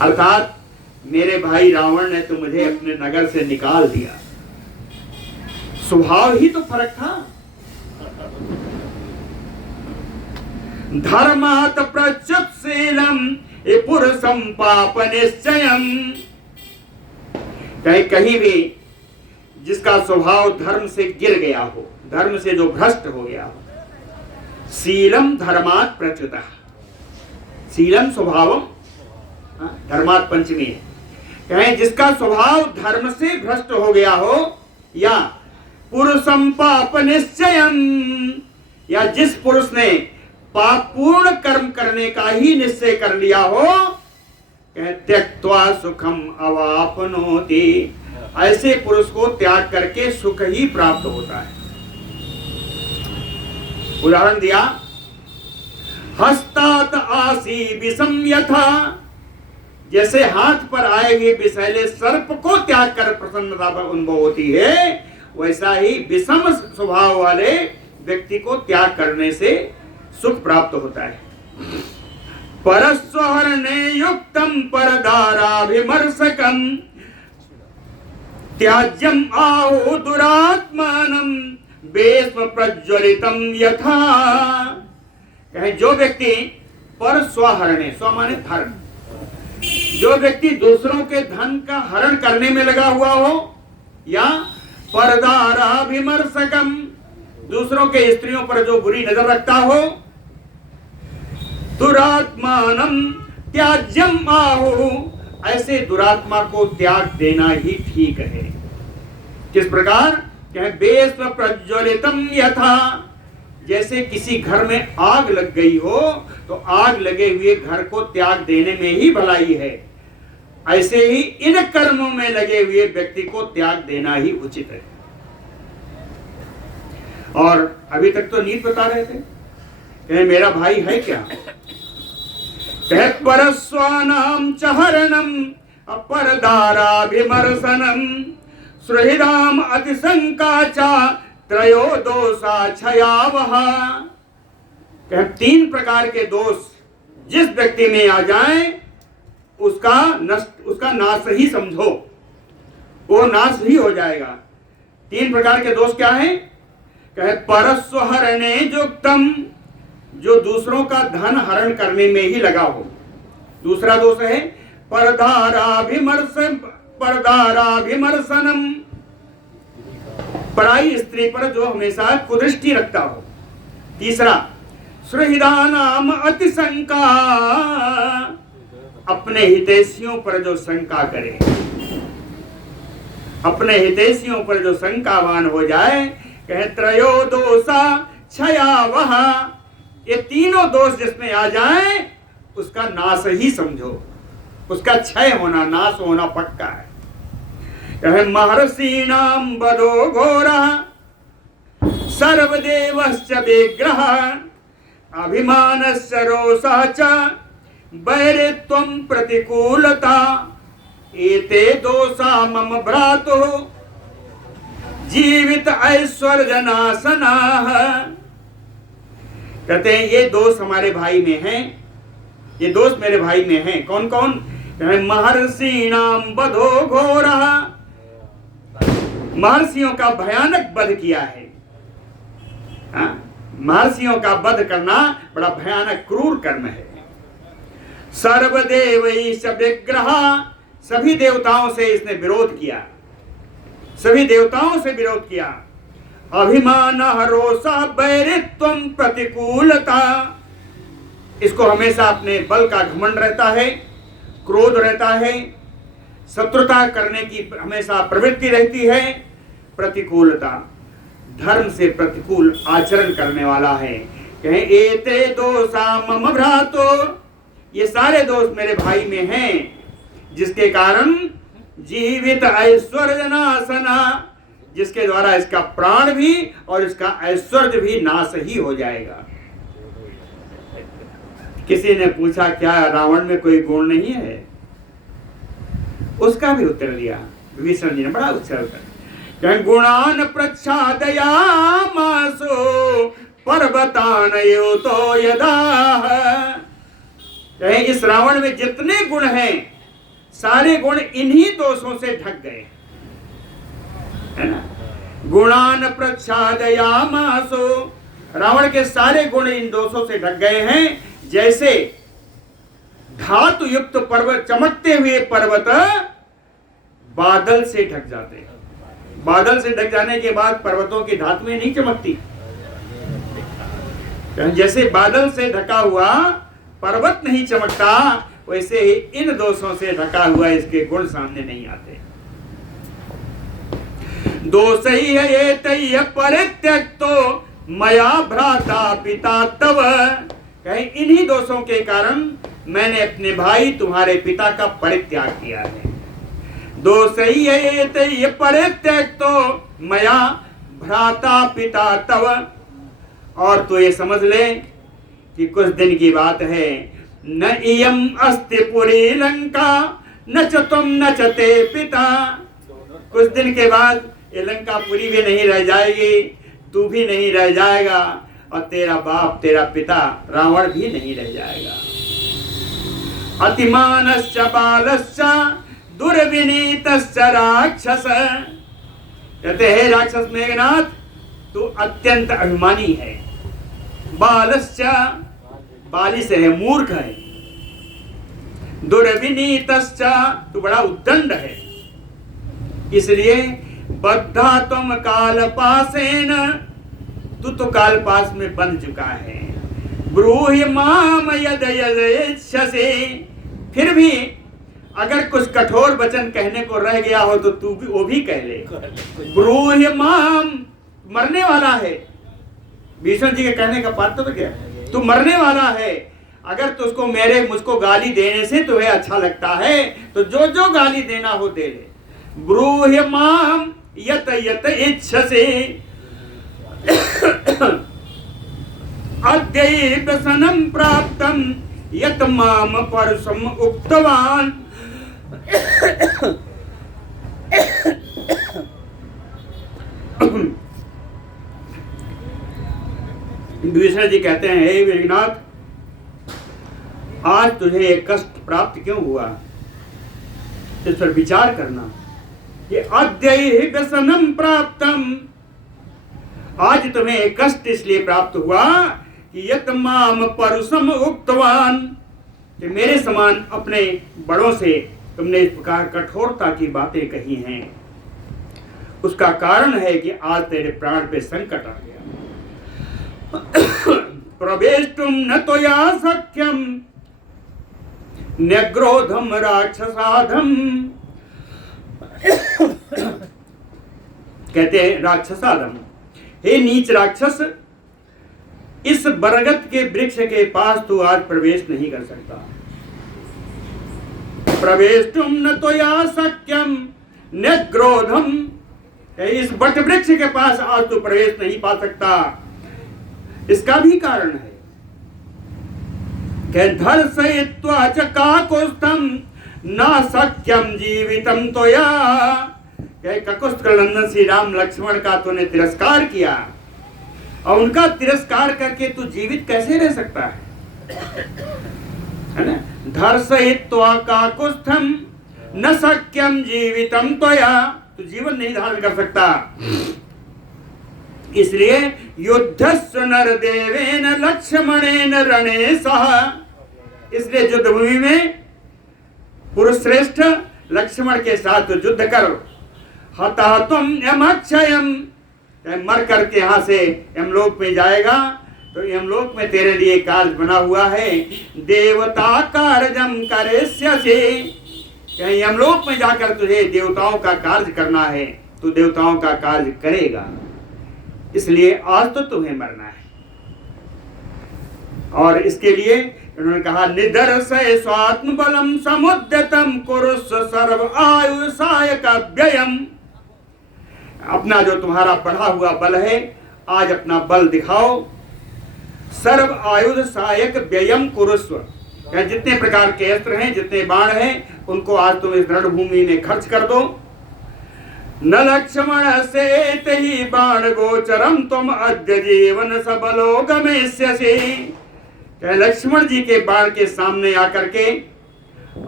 अर्थात मेरे भाई रावण ने तो मुझे अपने नगर से निकाल दिया, स्वभाव ही तो फर्क था। धर्मात् प्रच्युत्शीलम पुरुषम पाप निश्चयम, कहीं भी जिसका स्वभाव धर्म से गिर गया हो, धर्म से जो भ्रष्ट हो गया हो, शीलम धर्मात् प्रच्युतः, शीलम स्वभावम धर्मात् पंचमी है, कहें जिसका स्वभाव धर्म से भ्रष्ट हो गया हो, या पुरुषम पाप निश्चयम, या जिस पुरुष ने पाप पूर्ण कर्म करने का ही निश्चय कर लिया हो, त्यक्त्वा सुखम अवाप्नोति, ऐसे पुरुष को त्याग करके सुख ही प्राप्त होता है। उदाहरण दिया, हस्तात आसी विषम यथा, जैसे हाथ पर आए हुए विषैले सर्प को त्याग कर प्रसन्नता अनुभव होती है, वैसा ही विषम स्वभाव वाले व्यक्ति को त्याग करने से सुख प्राप्त होता है। परस्वहरणे युक्तम परदाराभिमर्शकम त्याज्यम आहु दुरात्मानम बेस्म प्रज्वलितम यथा, कहे जो व्यक्ति पर स्वहरणे, स्व माने धन, जो व्यक्ति दूसरों के धन का हरण करने में लगा हुआ हो, या परदाराभिमर्शकम, दूसरों के स्त्रियों पर जो बुरी नजर रखता हो, दुरात्मानम त्याज्यम आहु, ऐसे दुरात्मा को त्याग देना ही ठीक है। किस प्रकार? कहे बेस्व प्रज्वलितम यथा, जैसे किसी घर में आग लग गई हो तो आग लगे हुए घर को त्याग देने में ही भलाई है, ऐसे ही इन कर्मों में लगे हुए व्यक्ति को त्याग देना ही उचित है। और अभी तक तो नीत बता रहे थे, कहे मेरा भाई है क्या? कहे परस्वानाम च हरणम अपरदाराभिमर्शनम सुहृदाम अतिशंका चा त्रयो दोषा क्षयावह, कहे तीन प्रकार के दोष जिस व्यक्ति में आ जाए उसका नाश ही समझो, वो नाश ही हो जाएगा। तीन प्रकार के दोष क्या है? कहे परस्वहरणे युक्तम, जो दूसरों का धन हरण करने में ही लगा हो। दूसरा दोष है परदाराभिमर्शनम, पराई स्त्री पर जो हमेशा कुदृष्टि रखता हो। तीसरा, सुहृदानाम अतिशंका, अपने हितैषियों पर जो शंका करे, अपने हितैषियों पर जो शंकावान हो जाए, कहे त्रयो दोषा क्षयावह, ये तीनों दोष जिसमें आ जाए उसका नाश ही समझो, उसका क्षय होना, नाश होना पक्का है। कहे महर्षीणाम बदो घोरः सर्वदेवश्च विग्रह अभिमानस्य रोषः च वैरित्वं प्रतिकूलता एते दोषा मम भ्रातुः जीवित ऐश्वर्यनाशनाः। कहते हैं ये दोष हमारे भाई में हैं, ये दोष मेरे भाई में हैं। कौन कौन? महर्षीणाम बधो घोरः, महर्षियों का भयानक वध किया है। महर्षियों का वध करना बड़ा भयानक क्रूर कर्म है। सर्वदेवैश्च विग्रह, सभी देवताओं से इसने विरोध किया, सभी देवताओं से विरोध किया। अभिमान रोषा वैरित्वं प्रतिकूलता, इसको हमेशा अपने बल का घमंड रहता है, क्रोध रहता है, शत्रुता करने की हमेशा प्रवृत्ति रहती है। प्रतिकूलता, धर्म से प्रतिकूल आचरण करने वाला है। कहें एते दोषा मम भ्रातो, ये सारे दोष मेरे भाई में हैं, जिसके कारण जीवित ऐश्वर्य नाशना, जिसके द्वारा इसका प्राण भी और इसका ऐश्वर्य भी नाश ही हो जाएगा। किसी ने पूछा क्या रावण में कोई गुण नहीं है? उसका भी उत्तर दिया विभीषण जी ने, बड़ा अच्छा उत्तर। गुणान प्रच्छादयामासो पर्वतान युतो यदाह, इस रावण में जितने गुण हैं सारे गुण इन्हीं दोषों से ढक गए, है ना। गुणान प्रच्छादयामासो, रावण के सारे गुण इन दोषों से ढक गए हैं। जैसे धातु युक्त पर्वत, चमकते हुए पर्वत बादल से ढक जाते हैं, बादल से ढक जाने के बाद पर्वतों की धातुएं नहीं चमकती। जैसे बादल से ढका हुआ पर्वत नहीं चमकता, वैसे ही इन दोषों से ढका हुआ इसके गुण सामने नहीं आते। दोष ही है ये तय परित्यक्तो मया भ्राता पिता तव, कहीं इन्हीं दोषों के कारण मैंने अपने भाई तुम्हारे पिता का परित्याग किया है। दोष ही है ये तय परित्यक्तो मया भ्राता पिता तव, और तो ये समझ ले कि कुछ दिन की बात है। न इयम अस्ति पुरी लंका न च तुम न च ते पिता, कुछ दिन के बाद ये लंका पूरी भी नहीं रह जाएगी, तू भी नहीं रह जाएगा, और तेरा बाप तेरा पिता रावण भी नहीं रह जाएगा। अतिमानश्च बालश्च दुर्विनीतश्च राक्षस, कहते हैं राक्षस मेघनाथ तू अत्यंत अभिमानी है। बालश्च, बालिश है, मूर्ख है। दुर्विनीतश्च, तू बड़ा उद्दंड है। इसलिए बद्धा तुम काल पासेन, तू तो काल पास में बंध चुका है। ब्रूहि माम यद यदेच्छसे, फिर भी अगर कुछ कठोर वचन कहने को रह गया हो तो तू भी वो भी कह ले। ब्रूहि माम, मरने वाला है। भीष्म जी के कहने का पात्र तो क्या, तू मरने वाला है। अगर तुझको मुझको गाली देने से तुम्हें अच्छा लगता है तो जो जो गाली देना हो दे ले। ब्रूहि माम यत यत इच्छसे अद्य व्यसनं प्राप्तं यत माम परसम उक्तवान। विभीषण जी कहते हैं, हे मेघनाथ, आज तुझे एक कष्ट प्राप्त क्यों हुआ, इस पर विचार करना। ये अद्य व्यसनं प्राप्तम, आज तुम्हें एक कष्ट इसलिए प्राप्त हुआ कि यत माम परुषम उक्तवान, कि मेरे समान अपने बड़ों से तुमने इस प्रकार कठोरता की बातें कही हैं। उसका कारण है कि आज तेरे प्राण पे संकट आ गया। प्रवेष्टुम न तो या सक्यम न्यग्रोधम राक्षसाधम। कहते हैं राक्षसाधम, हे नीच राक्षस, इस बरगद के वृक्ष के पास तू आज प्रवेश नहीं कर सकता। प्रवेष्टुम न तो या सक्यम न्यग्रोधम, इस बट वृक्ष के पास आज तू प्रवेश नहीं पा सकता। इसका भी कारण है कि धर्षयित्वा च काकुत्स्थं न सक्यम जीवितम त्वया। ककुस्थ नंदन श्री राम लक्ष्मण का तूने तिरस्कार किया और उनका तिरस्कार करके तू जीवित कैसे रह सकता है ना? धर्षयित्वा काकुत्स्थं न सक्यम जीवितम त्वया, तू जीवन नहीं धारण कर सकता। इसलिए युद्धस्व नरदेवेन लक्ष्मणेन रणे सह, इसलिए युद्ध भूमि में पुरुष श्रेष्ठ लक्ष्मण के साथ युद्ध कर। हतः तुम यमक्षयम, मर करके यहां से यमलोक में जाएगा तो यमलोक में तेरे लिए कार्य बना हुआ है। देवता कार्यम करिष्यसि, यमलोक में जाकर तुझे देवताओं का कार्य करना है, तू देवताओं का कार्य करेगा। इसलिए आज तो तुम्हें मरना है। और इसके लिए उन्होंने कहा निदर्शय स्वात्म बलम समुद्यतम कुरुस्व सर्व आयुषायक व्ययम, अपना जो तुम्हारा बढ़ा हुआ बल है आज अपना बल दिखाओ। सर्व आयुध सहायक व्ययम कुरुस्व, जितने प्रकार के अस्त्र हैं, जितने बाण हैं, उनको आज तुम इस रणभूमि में खर्च कर दो। न लक्ष्मण से ही बाण गोचरम तुम अद्य जीवन सबलो गमेष्यसि, लक्ष्मण जी के बाण के सामने आकर के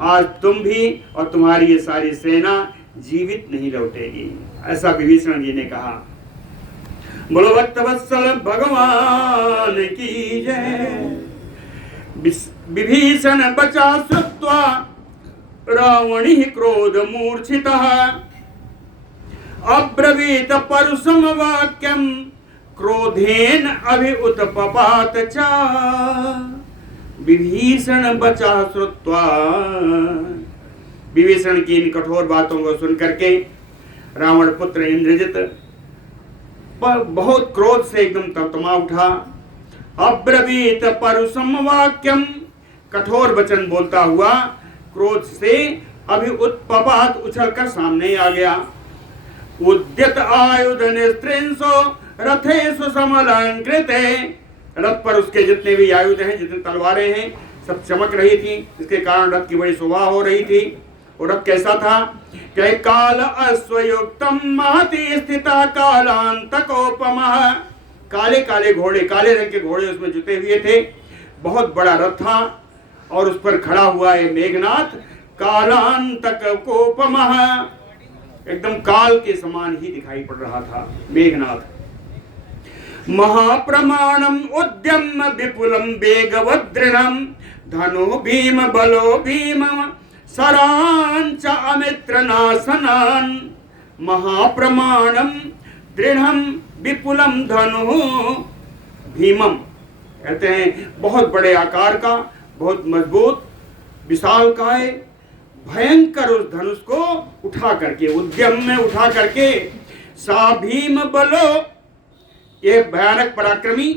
आज तुम भी और तुम्हारी ये सारी सेना जीवित नहीं लौटेगी, ऐसा विभीषण जी ने कहा। बोलो भक्तवत्सल भगवान की जय। विभीषण बचा श्रुत्वा रावणिः क्रोध मूर्छितः अब्रवीत परुषम वाक्यम क्रोधेन अभिउत्पपात च। विभीषण बचा श्रुत्वा, विभीषण की इन कठोर बातों को सुन करके रावण पुत्र इंद्रजित बहुत क्रोध से एकदम तमतमा उठा। अब्रवीत परुषम वाक्यम, कठोर वचन बोलता हुआ क्रोध से अभिउत्पपात, उछलकर सामने आ गया। उद्यत आयुध निस्त्रिंसो रथेषु समलंकृते, रथ पर उसके जितने भी आयुध हैं, जितने तलवारें हैं, सब चमक रही थी। इसके कारण रथ की बड़ी शोभा हो रही थी। और रथ कैसा था? कि काल अश्वयुक्तम महति स्थिता कालांतकोपमः, काले काले घोड़े, काले रंग के घोड़े उसमें जुटे हुए थे। बहुत बड़ा रथ था और उस पर खड़ा हुआ है मेघनाथ। कालांतकोपमः, एकदम काल के समान ही दिखाई पड़ रहा था मेघनाथ। महाप्रमाणम उद्यम विपुलम वेगवदृढ़म धनु भीम बलो भीम सरांच अमित्र नासनान। महाप्रमाणम दृढ़म विपुलम धनु भीमम, कहते हैं बहुत बड़े आकार का, बहुत मजबूत विशालकाय भयंकर उस धनुष को उठा करके, उद्यम में उठा करके, सा भीम बलो, ये भयानक पराक्रमी,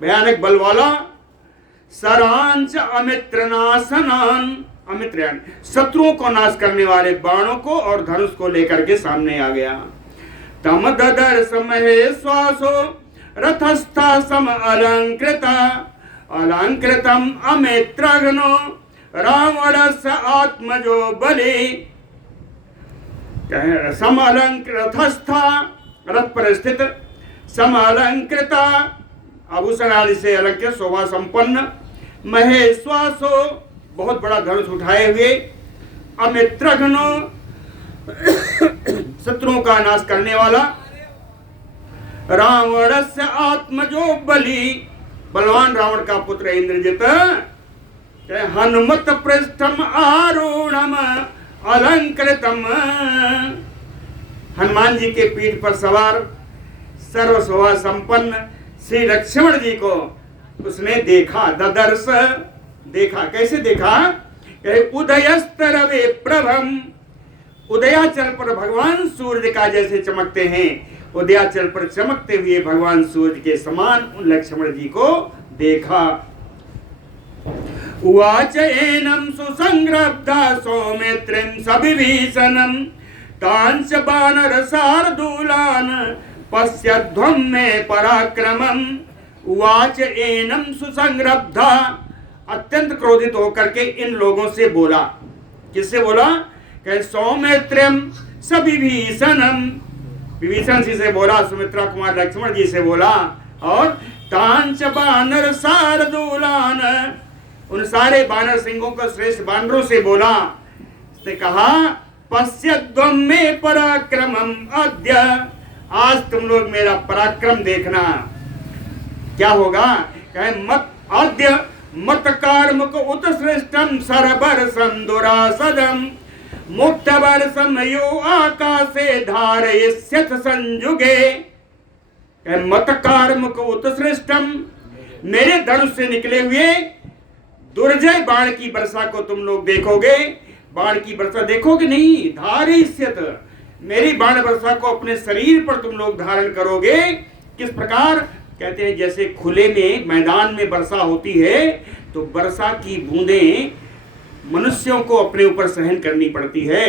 भयानक बल वाला, सरांच अमित्र नासनान, अमित्र शत्रुओं को नाश करने वाले बाणों को और धनुष को लेकर के सामने आ गया। तम ददर्श महेश्वासो रथस्था सम अलंकृता अलंकृतम अमित्रघ्नो रावणस्य आत्मजो बलि। समलंकृतस्था, रथ पर स्थित, समलंकृता, आभूषण आदि से अलंकृत, शोभा संपन्न, महेश्वासो, बहुत बड़ा धनुष उठाए हुए, अमित्रघ्नो, शत्रुओं का नाश करने वाला, रावणस्य आत्मजो बलि, बलवान रावण का पुत्र इंद्रजित, हनुमत पृष्ठम आरूढ़म अलंकृतम, हनुमान जी के पीठ पर सवार सर्व शोभा संपन्न श्री लक्ष्मण जी को उसने देखा। ददर्श, देखा। कैसे देखा? उदयस्तरवे प्रभम, उदयाचल पर भगवान सूर्य का जैसे चमकते हैं, उदयाचल पर चमकते हुए भगवान सूर्य के समान उन लक्ष्मण जी को देखा। उवाच एनं सुसंग्रब्धा सौमित्रिं सविभीषणं तांच वानर शार्दूलान् पश्यध्वं मे पराक्रमम्। उवाच एनं सुसंग्रब्धा, अत्यंत क्रोधित होकर के इन लोगों से बोला। किससे बोला? कहे सौमित्रिं सविभीषणं, विभीषण जी से बोला, सुमित्रा कुमार लक्ष्मण जी से बोला। और तांच वानर शार्दूलान्, उन सारे बानर सिंहों को श्रेष्ठ बानरों से बोला। उसने कहा पश्यध्वं मे पराक्रमम् अद्य, आज तुम लोग मेरा पराक्रम देखना। क्या होगा? कहे मत अद्य मत कार्मुक उत्सृष्टं सरवर्षं दुरासदं मुक्तवर्षं यो आकाशे धारयिष्यथ संयुगे। मत कार्मुक उत्सृष्टम, मेरे धनुष से निकले हुए दुर्जय बाण की वर्षा को तुम लोग देखोगे। बाण की वर्षा देखोगे नहीं, धारयिष्यथ, मेरी बाण वर्षा को अपने शरीर पर तुम लोग धारण करोगे। किस प्रकार? कहते हैं जैसे खुले में मैदान में वर्षा होती है तो वर्षा की बूंदें मनुष्यों को अपने ऊपर सहन करनी पड़ती है,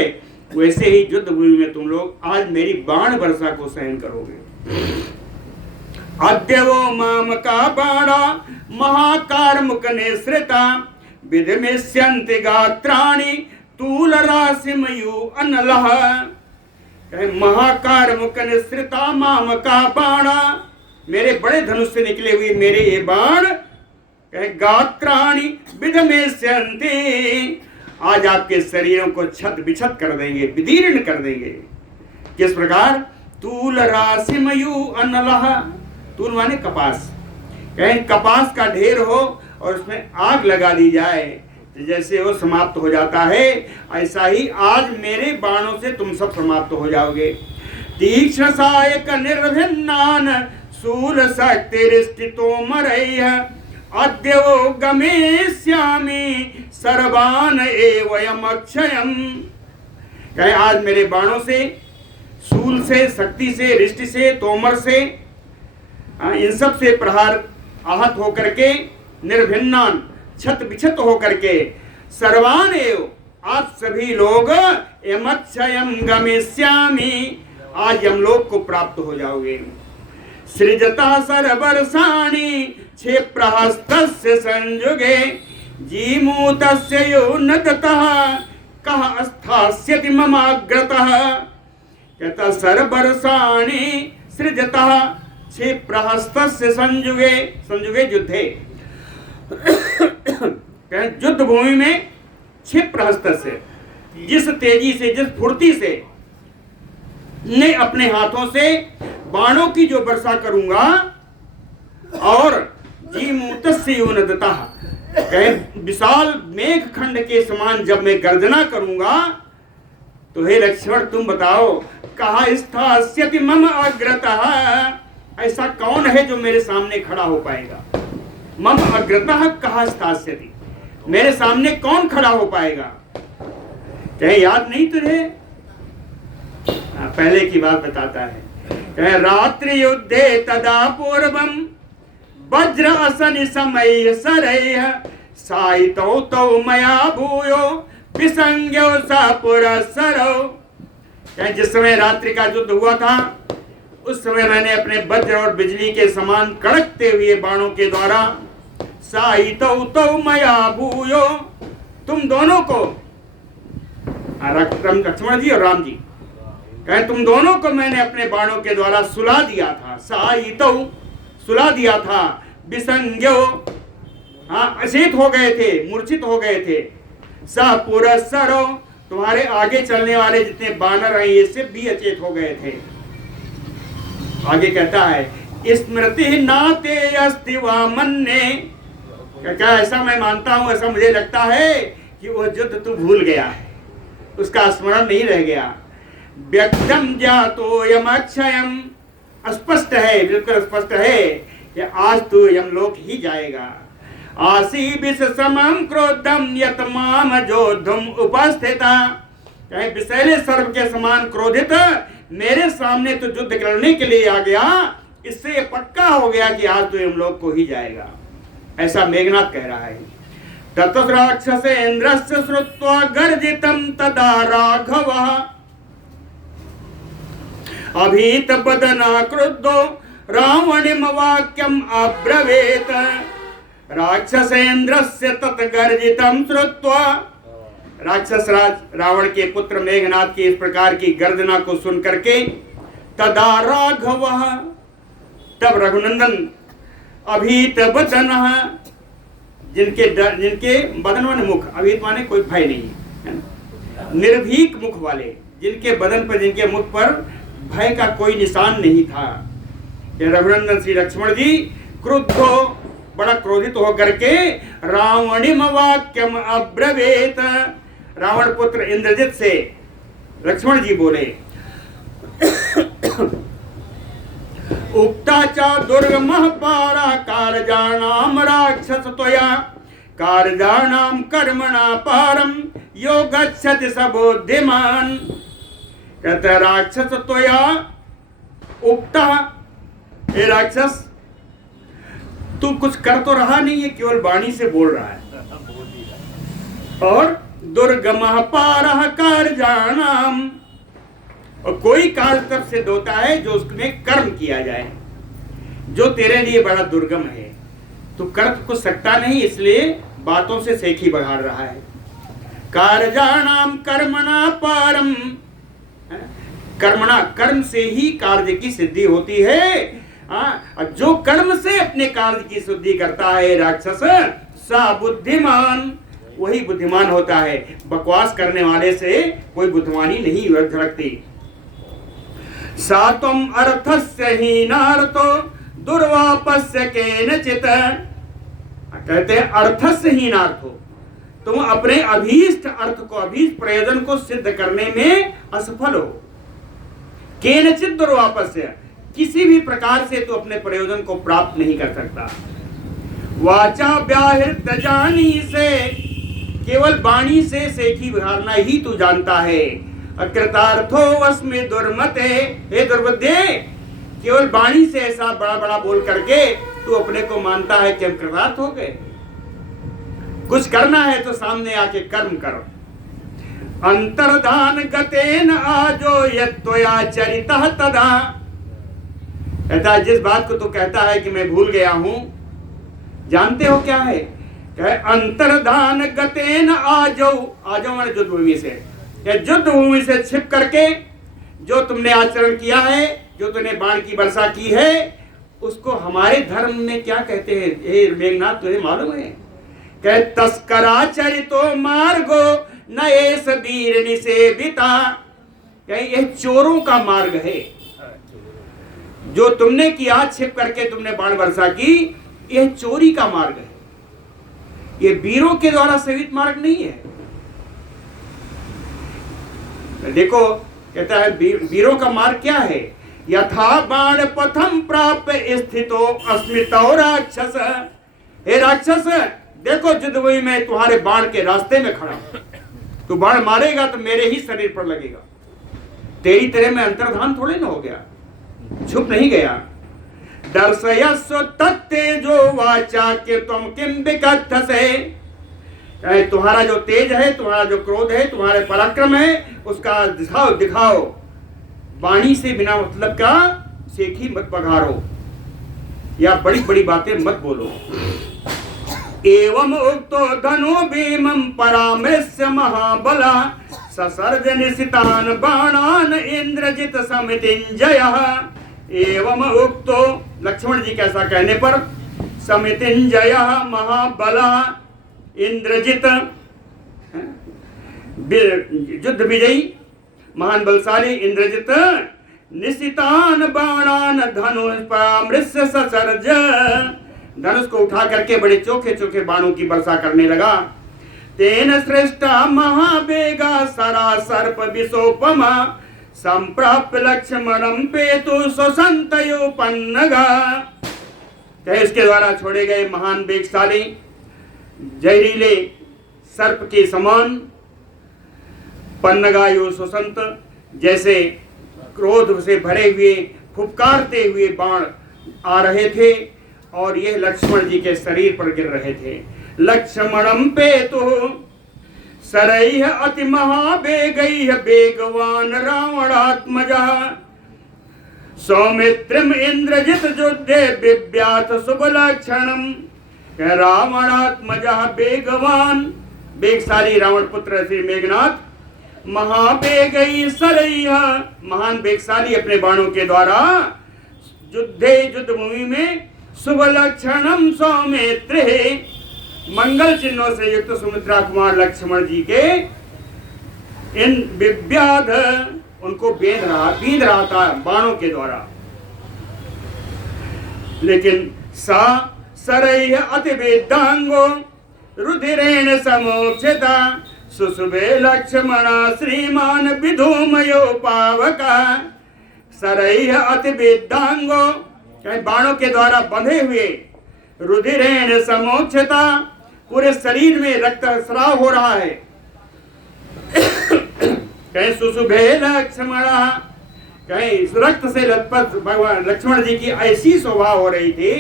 वैसे ही युद्ध भूमि में तुम लोग आज मेरी बाण वर्षा को सहन करोगे। अद्यवो मामका बाणा महाकारमुक निसृता विधिमिष्यन्ति गात्राणि तूलराशिमयु अनलः। महाकारमुक निसृता मामका बाणा, मेरे बड़े धनुष से निकले हुए मेरे ये बाण गात्राणि विधिमिष्यन्ति, आज आपके शरीरों को छत बिछत कर देंगे, विदीर्ण कर देंगे। किस प्रकार? तूल राशिमयु अनलः, तूल माने कपास, कहीं कपास का ढेर हो और उसमें आग लगा दी जाए तो जैसे वो समाप्त हो जाता है, ऐसा ही आज मेरे बाणों से तुम सब समाप्त हो जाओगे। तीक्ष्ण सायक निर्भिन्नान शूल शक्तिरिष्टितो मरैः अद्यो गमेष्यामि सर्वान एवयम अक्षयम्। कहे आज मेरे बाणों से, शूल से, शक्ति से, रिष्टि से, तोमर से, इन सब से प्रहार आहत होकर के, निर्भिन्नान, छत बिछत होकर के, सर्वान एव, आप सभी लोग यमक्षयम गमेष्यामि, आज यमलोक को प्राप्त हो जाओगे। सृजता सरवर्षाणि क्षेप्रहस्तस्य संयुगे जीमूतस्य योन्नततः कः स्थास्यति ममाग्रतः। कहता सरवर्षाणि सृजतः क्षेप्रहस्तस्य संयुगे, संयुगे युद्धे, युद्ध भूमि में क्षिप्रहस्त से, जिस तेजी से, जिस फुर्ती से ने अपने हाथों से बाणों की जो वर्षा करूंगा, और जीमूतस्य योनदतः, कहे विशाल मेघ खंड के समान जब मैं गर्जना करूंगा तो हे लक्ष्मण तुम बताओ कहाँ स्थास्यति मम अग्रतः, ऐसा कौन है जो मेरे सामने खड़ा हो पाएगा। मम अग्रतः कहाँ स्थास्यति, मेरे सामने कौन खड़ा हो पाएगा। कहे याद नहीं तुझे? पहले की बात बताता है। कहे रात्रि युद्धे तदा पूर्वम वज्र असन समय सरैः साइतौ तौ मया भूयो विसंज्ञो स पुरस्सरौ। कहे जिस समय रात्रि का युद्ध हुआ था उस समय मैंने अपने वज्र और बिजली के समान कड़कते हुए बाणों के द्वारा साइतौ तौ मया भूयो, तुम दोनों को, लक्ष्मण जी और राम जी, कहे तुम दोनों को मैंने अपने बाणों के द्वारा सुला दिया था। साइतौ, सुला दिया था। विसंज्ञो, अचेत हो गए थे, मूर्छित हो गए थे। स पुरस्सरो, तुम्हारे आगे चलने वाले जितने बानर हैं ये सब भी अचेत हो गए थे। आगे कहता है स्मृति नाते अस्ति वा मन्ने, क्या ऐसा मैं मानता हूं, ऐसा मुझे लगता है कि वो युद्ध तू भूल गया है, उसका स्मरण नहीं रह गया। व्यक्तम जातो यम अक्षयम, स्पष्ट है, बिल्कुल स्पष्ट है कि आज तो यमलोक ही जाएगा। आसी विष समम क्रोधम यतमाम जोधुम उपस्थिता, कहे विषैले सर्प के समान क्रोधित मेरे सामने तो युद्ध करने के लिए आ गया, इससे ये पक्का हो गया कि आज तो यमलोक को ही जाएगा, ऐसा मेघनाथ कह रहा है। ततः राक्षसेन्द्रस्य श्रुत्वा गर्जितं तदा राघवः अभीत बदना क्रुद्धो रावणिम वाक्यम अब्रवीत। राक्षसेन्द्रस्य तत्गर्जितं श्रुत्वा, राक्षस राज रावण के पुत्र मेघनाथ की इस प्रकार की गर्जना को सुन करके तदा राघवः, तब रघुनंदन अभीत बदनः, जिनके बदन माने मुख, अभीत माने कोई भय नहीं है, निर्भीक मुख वाले, जिनके बदन पर, जिनके मुख पर भय का कोई निशान नहीं था। ये रघुनंदन श्री लक्ष्मण जी क्रुद्धो, बड़ा क्रोधित होकर के रावणिम वाक्यम अब्रवीत, रावण पुत्र इंद्रजित से लक्ष्मण जी बोले उक्ता चा दुर्गमः पारा कारजानाम राक्षस त्वया, कारजानाम कर्मणा पारम यो गच्छति स बुद्धिमान। कहते राक्षस त्वया उक्ता, हे राक्षस तू कुछ कर तो रहा नहीं है, केवल वाणी से बोल रहा है। और दुर्गमः पारः कारजानाम, और कोई कार्य तब सिद्ध होता है जो उसमें कर्म किया जाए, जो तेरे लिए बड़ा दुर्गम है। तू कर तो कुछ सकता नहीं, इसलिए बातों से सेखी बघाड़ रहा है। कारजानाम कर्मणा पारम, कर्मणा, कर्म से ही कार्य की सिद्धि होती है। और जो कर्म से अपने कार्य की सिद्धि करता है राक्षस, सा बुद्धिमान, वही बुद्धिमान होता है। बकवास करने वाले से कोई बुद्धिमानी नहीं झलकती। सातम अर्थस्य हीनार्थो दुर्वापस्य केनचित, कहते हैं अर्थस्य हीनार्थो, तुम अपने अभीष्ट अर्थ को, अभीष्ट प्रयोजन को सिद्ध करने में असफल हो। केनचित दुर्वापस्य, किसी भी प्रकार से तू अपने प्रयोजन को प्राप्त नहीं कर सकता। वाचा व्याहृत जानी से, केवल वाणी से सेखी बिहारना ही तू जानता है। अकृतार्थो अस्मि दुर्मते, हे दुर्बुद्धे, केवल वाणी से ऐसा बड़ा बड़ा बोल करके तू अपने को मानता है कि हम कृतार्थ हो गए। कुछ करना है तो सामने आके कर्म करो। अंतर्धान गतेन आजो यत्त्वया चरितः तदा, कहता है जिस बात को तू कहता है कि मैं भूल गया हूं, जानते हो क्या है? कहे अंतर्धान गतेन आजो, आजो माने युद्ध भूमि से, युद्ध भूमि से छिप करके जो तुमने आचरण किया है, जो तुमने बाण की वर्षा की है, उसको हमारे धर्म में क्या कहते हैं? हे मेघनाथ तुझे मालूम है? कहे तस्कराचरितो मार्गो न एस वीर निसेविता, कहे यह चोरों का मार्ग है। जो तुमने किया, छिप करके तुमने बाण वर्षा की, यह चोरी का मार्ग है, यह वीरों के द्वारा सेवित मार्ग नहीं है। देखो कहता है वीरों का मार्ग क्या है? यथा बाण पथम प्राप्त स्थितो अस्मितो राक्षस, हे राक्षस देखो युद्धभूमि में तुम्हारे बाण के रास्ते में खड़ा हूं, तू बाण मारेगा तो मेरे ही शरीर पर लगेगा। तेरी तरह में अंतर्धान थोड़े ना हो गया, छुप नहीं गया। दर्शयस्व तत्तेजो वाचा के तुम किम विकथसे, तुम्हारा जो तेज है, तुम्हारा जो क्रोध है, तुम्हारे पराक्रम है, उसका दिखाओ। वाणी से बिना मतलब का सेखी मत बघारो या बड़ी बड़ी बातें मत बोलो। एवं उक्तो धनु भीमं परामृश्य महाबला ससर्ज निशितान बाणान इंद्रजित समितिंजयः। एवं उक्तो, लक्ष्मण जी कैसा कहने पर, समितिंजयः महाबलः इंद्रजित, युद्ध विजयी महान बलशाली इंद्रजित, निशितान बाणान धनुष परामृश्य ससर्ज, धनुष को उठा करके बड़े चोखे चोखे बाणों की वर्षा करने लगा। तेन श्रेष्ठा महावेगा सरा सर्प विशोपमा संप्राप्य लक्ष्मणं पेतु स्वसंतयोपन्नगा। इसके द्वारा छोड़े गए महान वेगशाली जहरीले सर्प के समान पन्नगायु सुसंत जैसे क्रोध से भरे हुए फुफकारते हुए बाण आ रहे थे और ये लक्ष्मण जी के शरीर पर गिर रहे थे। लक्ष्मणं पेतु सरैः अति महावेगैः वेगवान रावणात्मजः सौमित्रम इंद्रजित युद्धे बिव्याथ शुभ लक्षणम। रावणात्मजः वेगवान वेगशाली रावण पुत्र श्री मेघनाथ महावेगई सरैः महान वेगशाली अपने बाणों के द्वारा युद्धे युद्ध भूमि में शुभ लक्षणम सौमित्र मंगल चिन्हों से युक्त सुमित्रा कुमार लक्ष्मण जी के इन विव्याध उनको बीध रहा था बाणों के द्वारा। लेकिन सा सरैः अति वेदांगो रुधिरेण समोक्षिता सुशुभे लक्ष्मण श्रीमान विधूमयो पावका। सरैः अति वेदांगो बाणों के द्वारा बंधे हुए रुधिरेण समोक्षिता पूरे शरीर में रक्त स्राव हो रहा है। कहीं सुशुभे लक्ष्मण कहीं रक्त से लथपथ भगवान लक्ष्मण जी की ऐसी शोभा हो रही थी।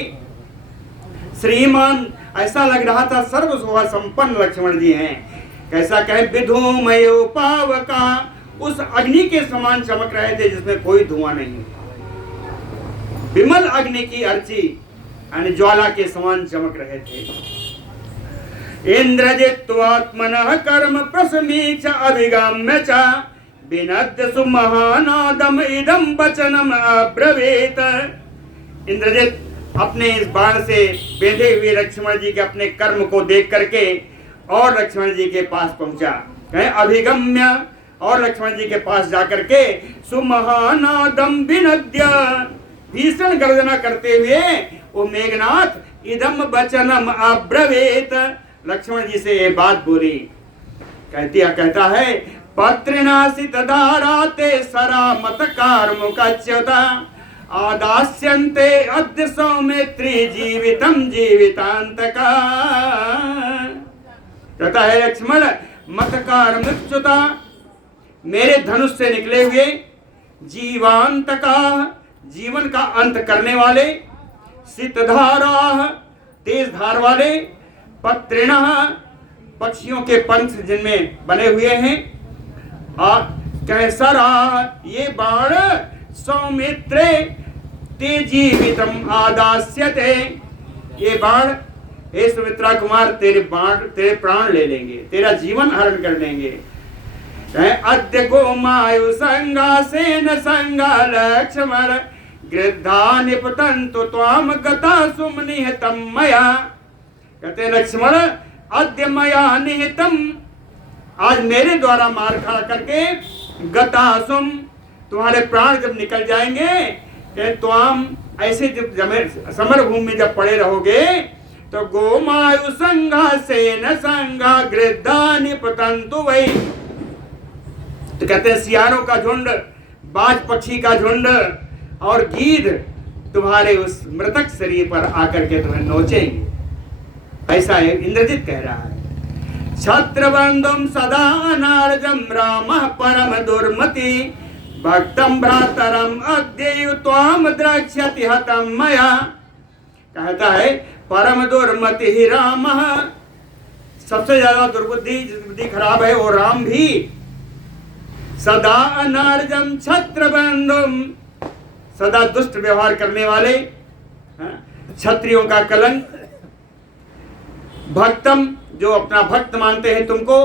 श्रीमान ऐसा लग रहा था सर्व शोभा संपन्न लक्ष्मण जी हैं। कैसा कहे विधूमयो पावका उस अग्नि के समान चमक रहे थे जिसमें कोई धुआं नहीं। विमल अग्नि की अर्ची यानी ज्वाला के समान चमक रहे थे। इंद्रजित्वात्मनः कर्म प्रसमीक्ष अभिगम्य च विनद्य सुमहानादम इदं वचनम अब्रवीत। इंद्रजित अपने इस बाण से बेंधे हुए लक्ष्मण जी के अपने कर्म को देख करके और लक्ष्मण जी के पास पहुंचा। कहें अभिगम्य और लक्ष्मण जी के पास जाकर के सुमहानादम विनद्य भीषण गर्जना करते हुए वो मेघनाथ इदम वचनम अब्रवीत लक्ष्मण जी से ये बात बोली। कहता है पत्रिणासित धाराते सरामतकार मुकच्यता आदास्यन्ते अद्य सौमित्री जीवितम जीवितांतका। कहता है लक्ष्मण मतकार मृत्युता मेरे धनुष से निकले हुए जीवांतका जीवन का अंत करने वाले सितधारा तेज धार वाले पत्रिण पक्षियों के पंख जिनमें बने हुए हैं कैसरा ये बाण सौमित्रे ते जीवितम आदास्यते ये बाण हे सुमित्रा कुमार तेरे प्राण ले लेंगे तेरा जीवन हरण कर लेंगे। अद्य गोमायु संगा सेन संगा लक्ष्मण गृद्धा निपतंतु त्वाम गता सुमनिहतम मया। कहते लक्ष्मण अद्य मया निहितम आज मेरे द्वारा मार खा करके गता सुम तुम्हारे प्राण जब निकल जाएंगे त्वाम ऐसे जब समर भूमि में जब पड़े रहोगे तो गोमायु संघा सेन संघा गृद्धा निपतंतु वही। तो कहते हैं सियारों का झुंड बाज पक्षी का झुंड और गीध तुम्हारे उस मृतक शरीर पर आकर के तुम्हें नोचेंगे। ऐसा है इंद्रजित कह रहा है। छत्रबंधुम सदा अनार्जम रामः परम दुर्मति भक्तम भ्रातरम अद्य त्वाम द्रक्ष्यति हतम मया। कहता है परम दुर्मति ही रामः सबसे ज्यादा दुर्बुद्धि जिस बुद्धि खराब है वो राम भी सदा अनार्जम छत्रबंधुम सदा दुष्ट व्यवहार करने वाले क्षत्रियों का कलंक भक्तम जो अपना भक्त मानते हैं तुमको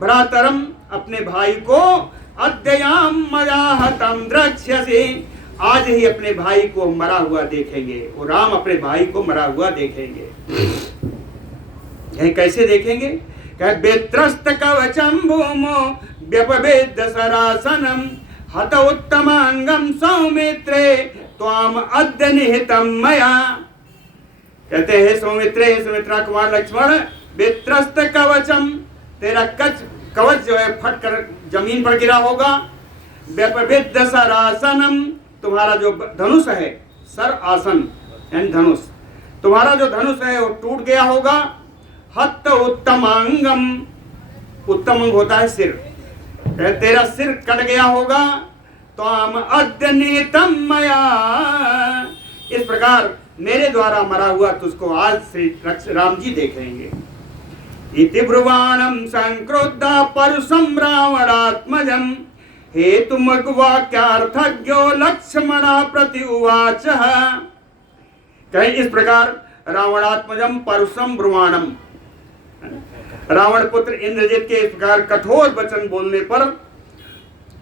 भ्रातरम अपने भाई को अद्ययाम मयाहतम द्रक्ष्यसि आज ही अपने भाई को मरा हुआ देखेंगे। वो राम अपने भाई को मरा हुआ देखेंगे। कैसे देखेंगे? बेत्रस्त कवचम भूमो व्यपवेद सरासनम हत उत्तमांगम सौमित्रे त्वाम अद्य निहितम मया। कहते हैं सौमित्रे सुमित्रा कुमार लक्ष्मण बेत्रस्त कवचम तेरा कवच जो है फट कर जमीन पर गिरा होगा व्यपविद्ध सरासनम, तुम्हारा जो धनुष है, सर आसन यानी धनुष, तुम्हारा जो धनुष है वो टूट गया होगा। हत्त उत्तमांगम, उत्तम अंग होता है सिर, तेरा सिर कट गया होगा। त्वाम अद्य नीतम मया, इस प्रकार मेरे द्वारा मरा हुआ तुझको आज श्री राम जी देखेंगे। इति ब्रुवाणम संक्रोधा परुषम रावणात्मजम हेतुमग्वाक्यार्थज्ञो लक्ष्मणा प्रति उवाच। कहीं इस प्रकार रावणात्मजम परुषम ब्रुवाणम, रावण पुत्र इंद्रजित के इस प्रकार कठोर वचन बोलने पर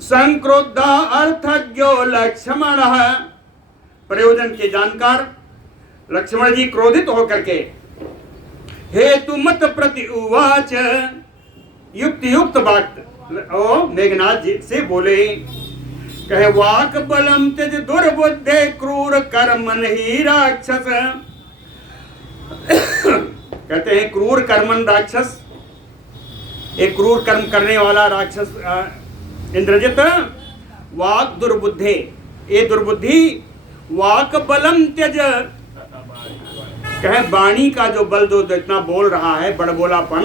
संक्रोधा अर्थज्ञो लक्ष्मण, प्रयोजन के जानकार लक्ष्मण जी क्रोधित होकर के हेतु मत प्रति उवाच, युक्त युक्त बात ओ मेघनाथ जी से बोले। कहे वाक बलम त्यज दुर्बुद्धे क्रूर कर्मन ही राक्षस, कहते हैं क्रूर कर्मन राक्षस, एक क्रूर कर्म करने वाला राक्षस इंद्रजित। वाक दुर्बुद्धे, ये दुर्बुद्धि, वाक बलम त्यज, कहे वाणी का जो बल जो इतना बोल रहा है, बड़बोलापन,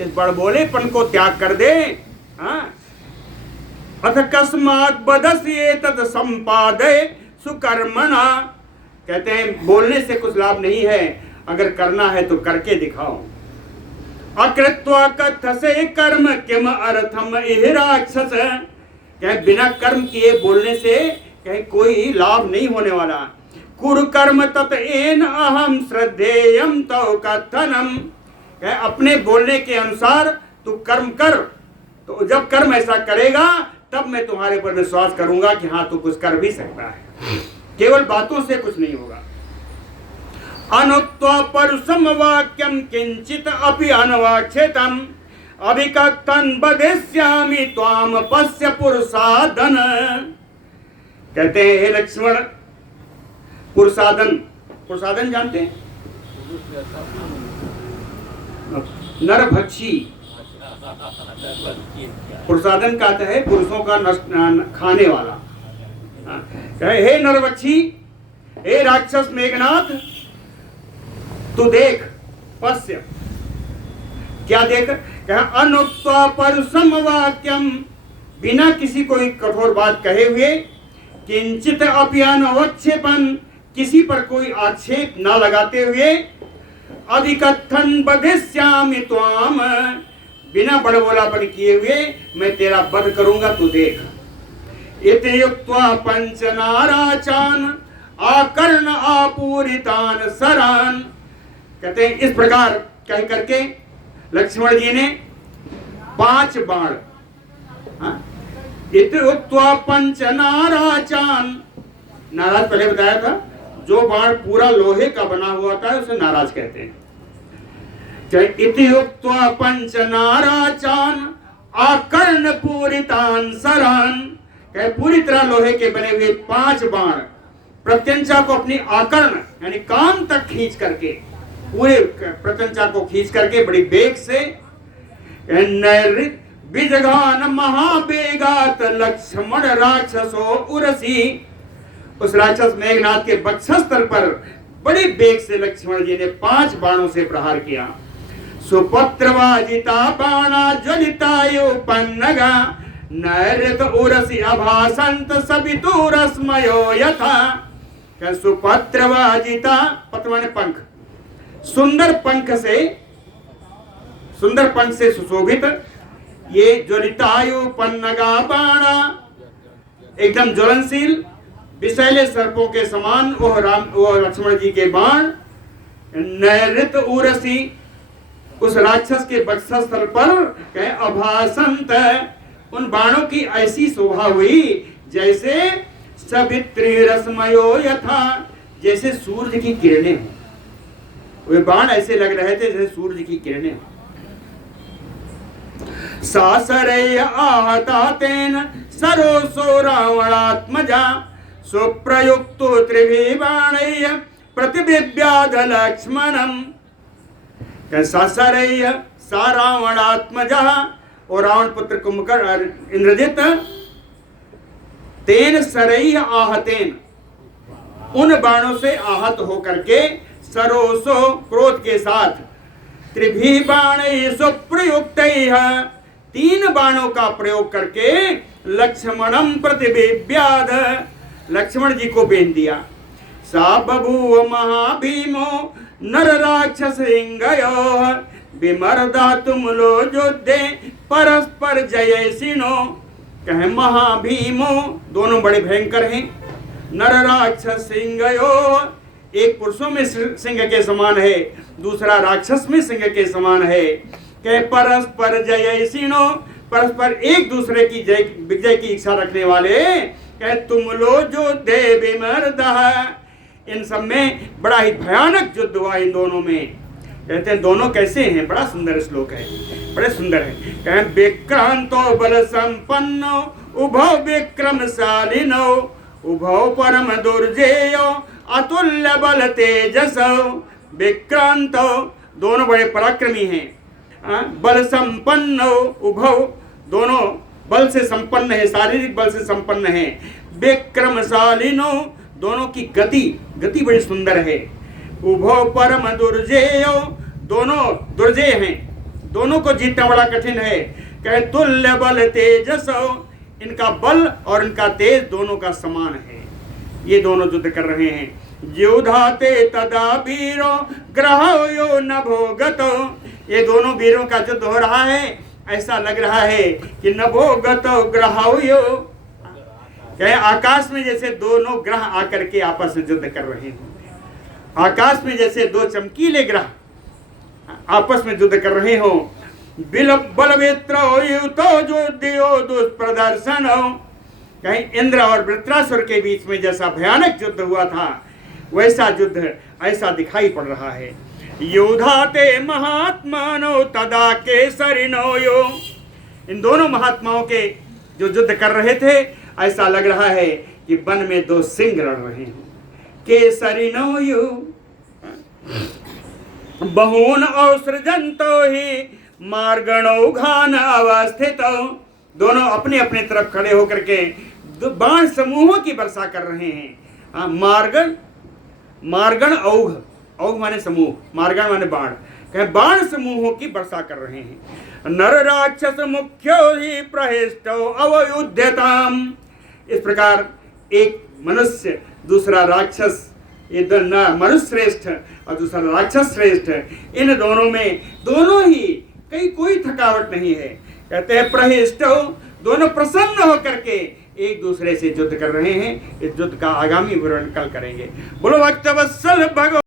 इस बड़बोलेपन को त्याग कर दे। अथ कस्मात् बदस्ये तत् संपादे सुकर्मणा, कहते हैं बोलने से कुछ लाभ नहीं है, अगर करना है तो करके दिखाओ। अकृत्वा कथसे कर्म किम अर्थम इह राक्षस, कहे बिना कर्म किए बोलने से कहे कोई लाभ नहीं होने वाला। कुरु कर्म तत एन अहम श्रद्धेयम तव कथनम, कहे अपने बोलने के अनुसार तू कर्म कर, तो जब कर्म ऐसा करेगा तब मैं तुम्हारे पर विश्वास करूंगा कि हाँ तू कुछ कर भी सकता है, केवल बातों से कुछ नहीं होगा। अनुक्त्वा परुषम वाक्यम किंचित अपि अनवाक्षितम अभिकथन बदिष्यामि त्वाम पश्य पुरुषादन, कहते हैं हे लक्ष्मण, पुरुषादन, पुरुषादन जानते हैं, नरभक्षी, पुरुषादन कहते हैं पुरुषों का खाने वाला। कहे हे नरभक्षी, हे राक्षस मेघनाथ, तू देख, पश्य, क्या देख, कहा अनुक्त्वा परुषम वाक्यम, बिना किसी कोई कठोर बात कहे हुए, किंचित अपि अनवक्षेपन, किसी पर कोई आक्षेप न लगाते हुए, अधिकथन बधिष्यामि त्वाम, बिना बड़बोलापन किए हुए मैं तेरा वध करूंगा, तू देख। इति युक्त्वा पंच नाराचान आकर्ण आपूरितान सरान, कहते हैं इस प्रकार कह करके लक्ष्मण जी ने 5 बाण, इति युक्त्वा पंच नाराचान, नाराज पहले बताया था, जो बाण पूरा लोहे का बना हुआ था उसे नाराज कहते हैं। इति युक्त्वा पंच नाराचान आकर्ण पूरितान सरान, कहे पूरी तरह लोहे के बने हुए 5 बाण प्रत्यंचा को अपनी आकर्ण यानी कान तक खींच करके, पूरे प्रत्यंचा को खींच करके बड़ी वेग से विजघान महावेगात लक्ष्मण राक्षसो उरसी, उस राक्षस मेघनाथ के वक्षस्थल पर बड़ी वेग से लक्ष्मण जी ने 5 बाणों से प्रहार किया। सुपत्रवाजिता बाणा ज्वलितायुपन्नगा नैरत उरसी अभासंत सवितुरस्मयो यथा, सुपत्रवाजिता, पत्र माने पंख, सुंदर पंख से सुशोभित ये ज्वलितायुपन्नगा बाणा, एकदम ज्वलनशील विषैले सर्पों के समान वो लक्ष्मण जी के बाण, नैरत उरसी, उस राक्षस के वक्षस्थल पर कहे अभासंत, उन बाणों की ऐसी शोभा हुई जैसे सवित्री रश्मयो यथा, जैसे सूर्य की किरणें हो, वे बाण ऐसे लग रहे थे जैसे सूर्य की किरणें हो। सासरय आहता तेन सरोसो रावणात्मजा सुप्रयुक्तो त्रिभिः बाणैः प्रतिबिभ्याद लक्ष्मणम्, सासरय सा रावणात्मजा, और रावण पुत्र कुंभकर्ण इंद्रजित तेन सरई आहतेन, उन बाणों से आहत होकर के, सरोसो क्रोध के साथ, त्रिभी बाण सुप्रयुक्त, 3 बाणों का प्रयोग करके लक्ष्मणम प्रतिबिव्याद, लक्ष्मण जी को बेन दिया। सा बभूव महाभीमो नर राक्षस इंगयो, विमर्दा तुमलो युद्धे परस्पर जयसिनो। कहे महाभीमो, दोनों बड़े भयंकर हैं। नर राक्षस सिंगयो, एक पुरुषों में सिंह के समान है, दूसरा राक्षस में सिंह के समान है। कहे परस्पर जयसिनो, परस्पर एक दूसरे की विजय की इच्छा रखने वाले। कहे तुम लो जो दे विमर्दा, इन सब में बड़ा ही भयानक युद्ध हुआ इन दोनों में। कहते हैं दोनों कैसे हैं, बड़ा सुंदर श्लोक है, बड़े सुंदर है। कहे विक्रांतो बल संपन्नो उभौ विक्रमशालिनो, उभौ परम दुर्जेयो अतुल्य बल तेजसो। विक्रांतो, दोनों बड़े पराक्रमी हैं। बल संपन्नो उभौ, दोनों बल से संपन्न है, शारीरिक बल से संपन्न है। विक्रमशालिनो, दोनों की गति बड़ी सुंदर है। उभौ परम दुर्जेयो, दोनों दुर्जय हैं, दोनों को जीतना बड़ा कठिन है। कहे तुल्य बल तेजसो, इनका बल और इनका तेज दोनों का समान है। ये दोनों युद्ध कर रहे हैं। योधाते तदा वीरो ग्रहो नभोगतो, ये दोनों वीरों का युद्ध हो रहा है। ऐसा लग रहा है कि नभोगतो ग्रहो, कहे आकाश में जैसे दोनों ग्रह आकर के आपस में युद्ध कर रहे हैं। आकाश में जैसे 2 चमकीले ग्रह आपस में युद्ध कर रहे हो। बलवेत्रो जो दियो दुष्प्रदर्शन, कहीं इंद्र और वृत्रासुर के बीच में जैसा भयानक युद्ध हुआ था, वैसा युद्ध ऐसा दिखाई पड़ रहा है। योधाते महात्मानो तदा केसरिनो यो, इन दोनों महात्माओं के जो युद्ध कर रहे थे, ऐसा लग रहा है कि वन में 2 सिंह लड़ रहे हैं। केसरिनो यो बहून औसृजंतो ही मार्गणो घान अवस्थित, दोनों अपने अपने तरफ खड़े होकर के बाण समूहों की वर्षा कर रहे हैं। मार्गण औघ, औघ माने समूह, मार्गण माने बाण, कहे बाण समूहों की वर्षा कर रहे हैं। नर राक्षस मुख्यो ही प्रहिष्टो अवयुध्यताम, इस प्रकार एक मनुष्य दूसरा राक्षस, ये मनुष्य श्रेष्ठ और दूसरा राक्षस श्रेष्ठ, इन दोनों में दोनों ही कोई थकावट नहीं है। कहते हैं प्रहिष्टो, दोनों प्रसन्न होकर के एक दूसरे से युद्ध कर रहे हैं। इस युद्ध का आगामी विवरण कल करेंगे। बोलो भक्तवत्सल भगवान।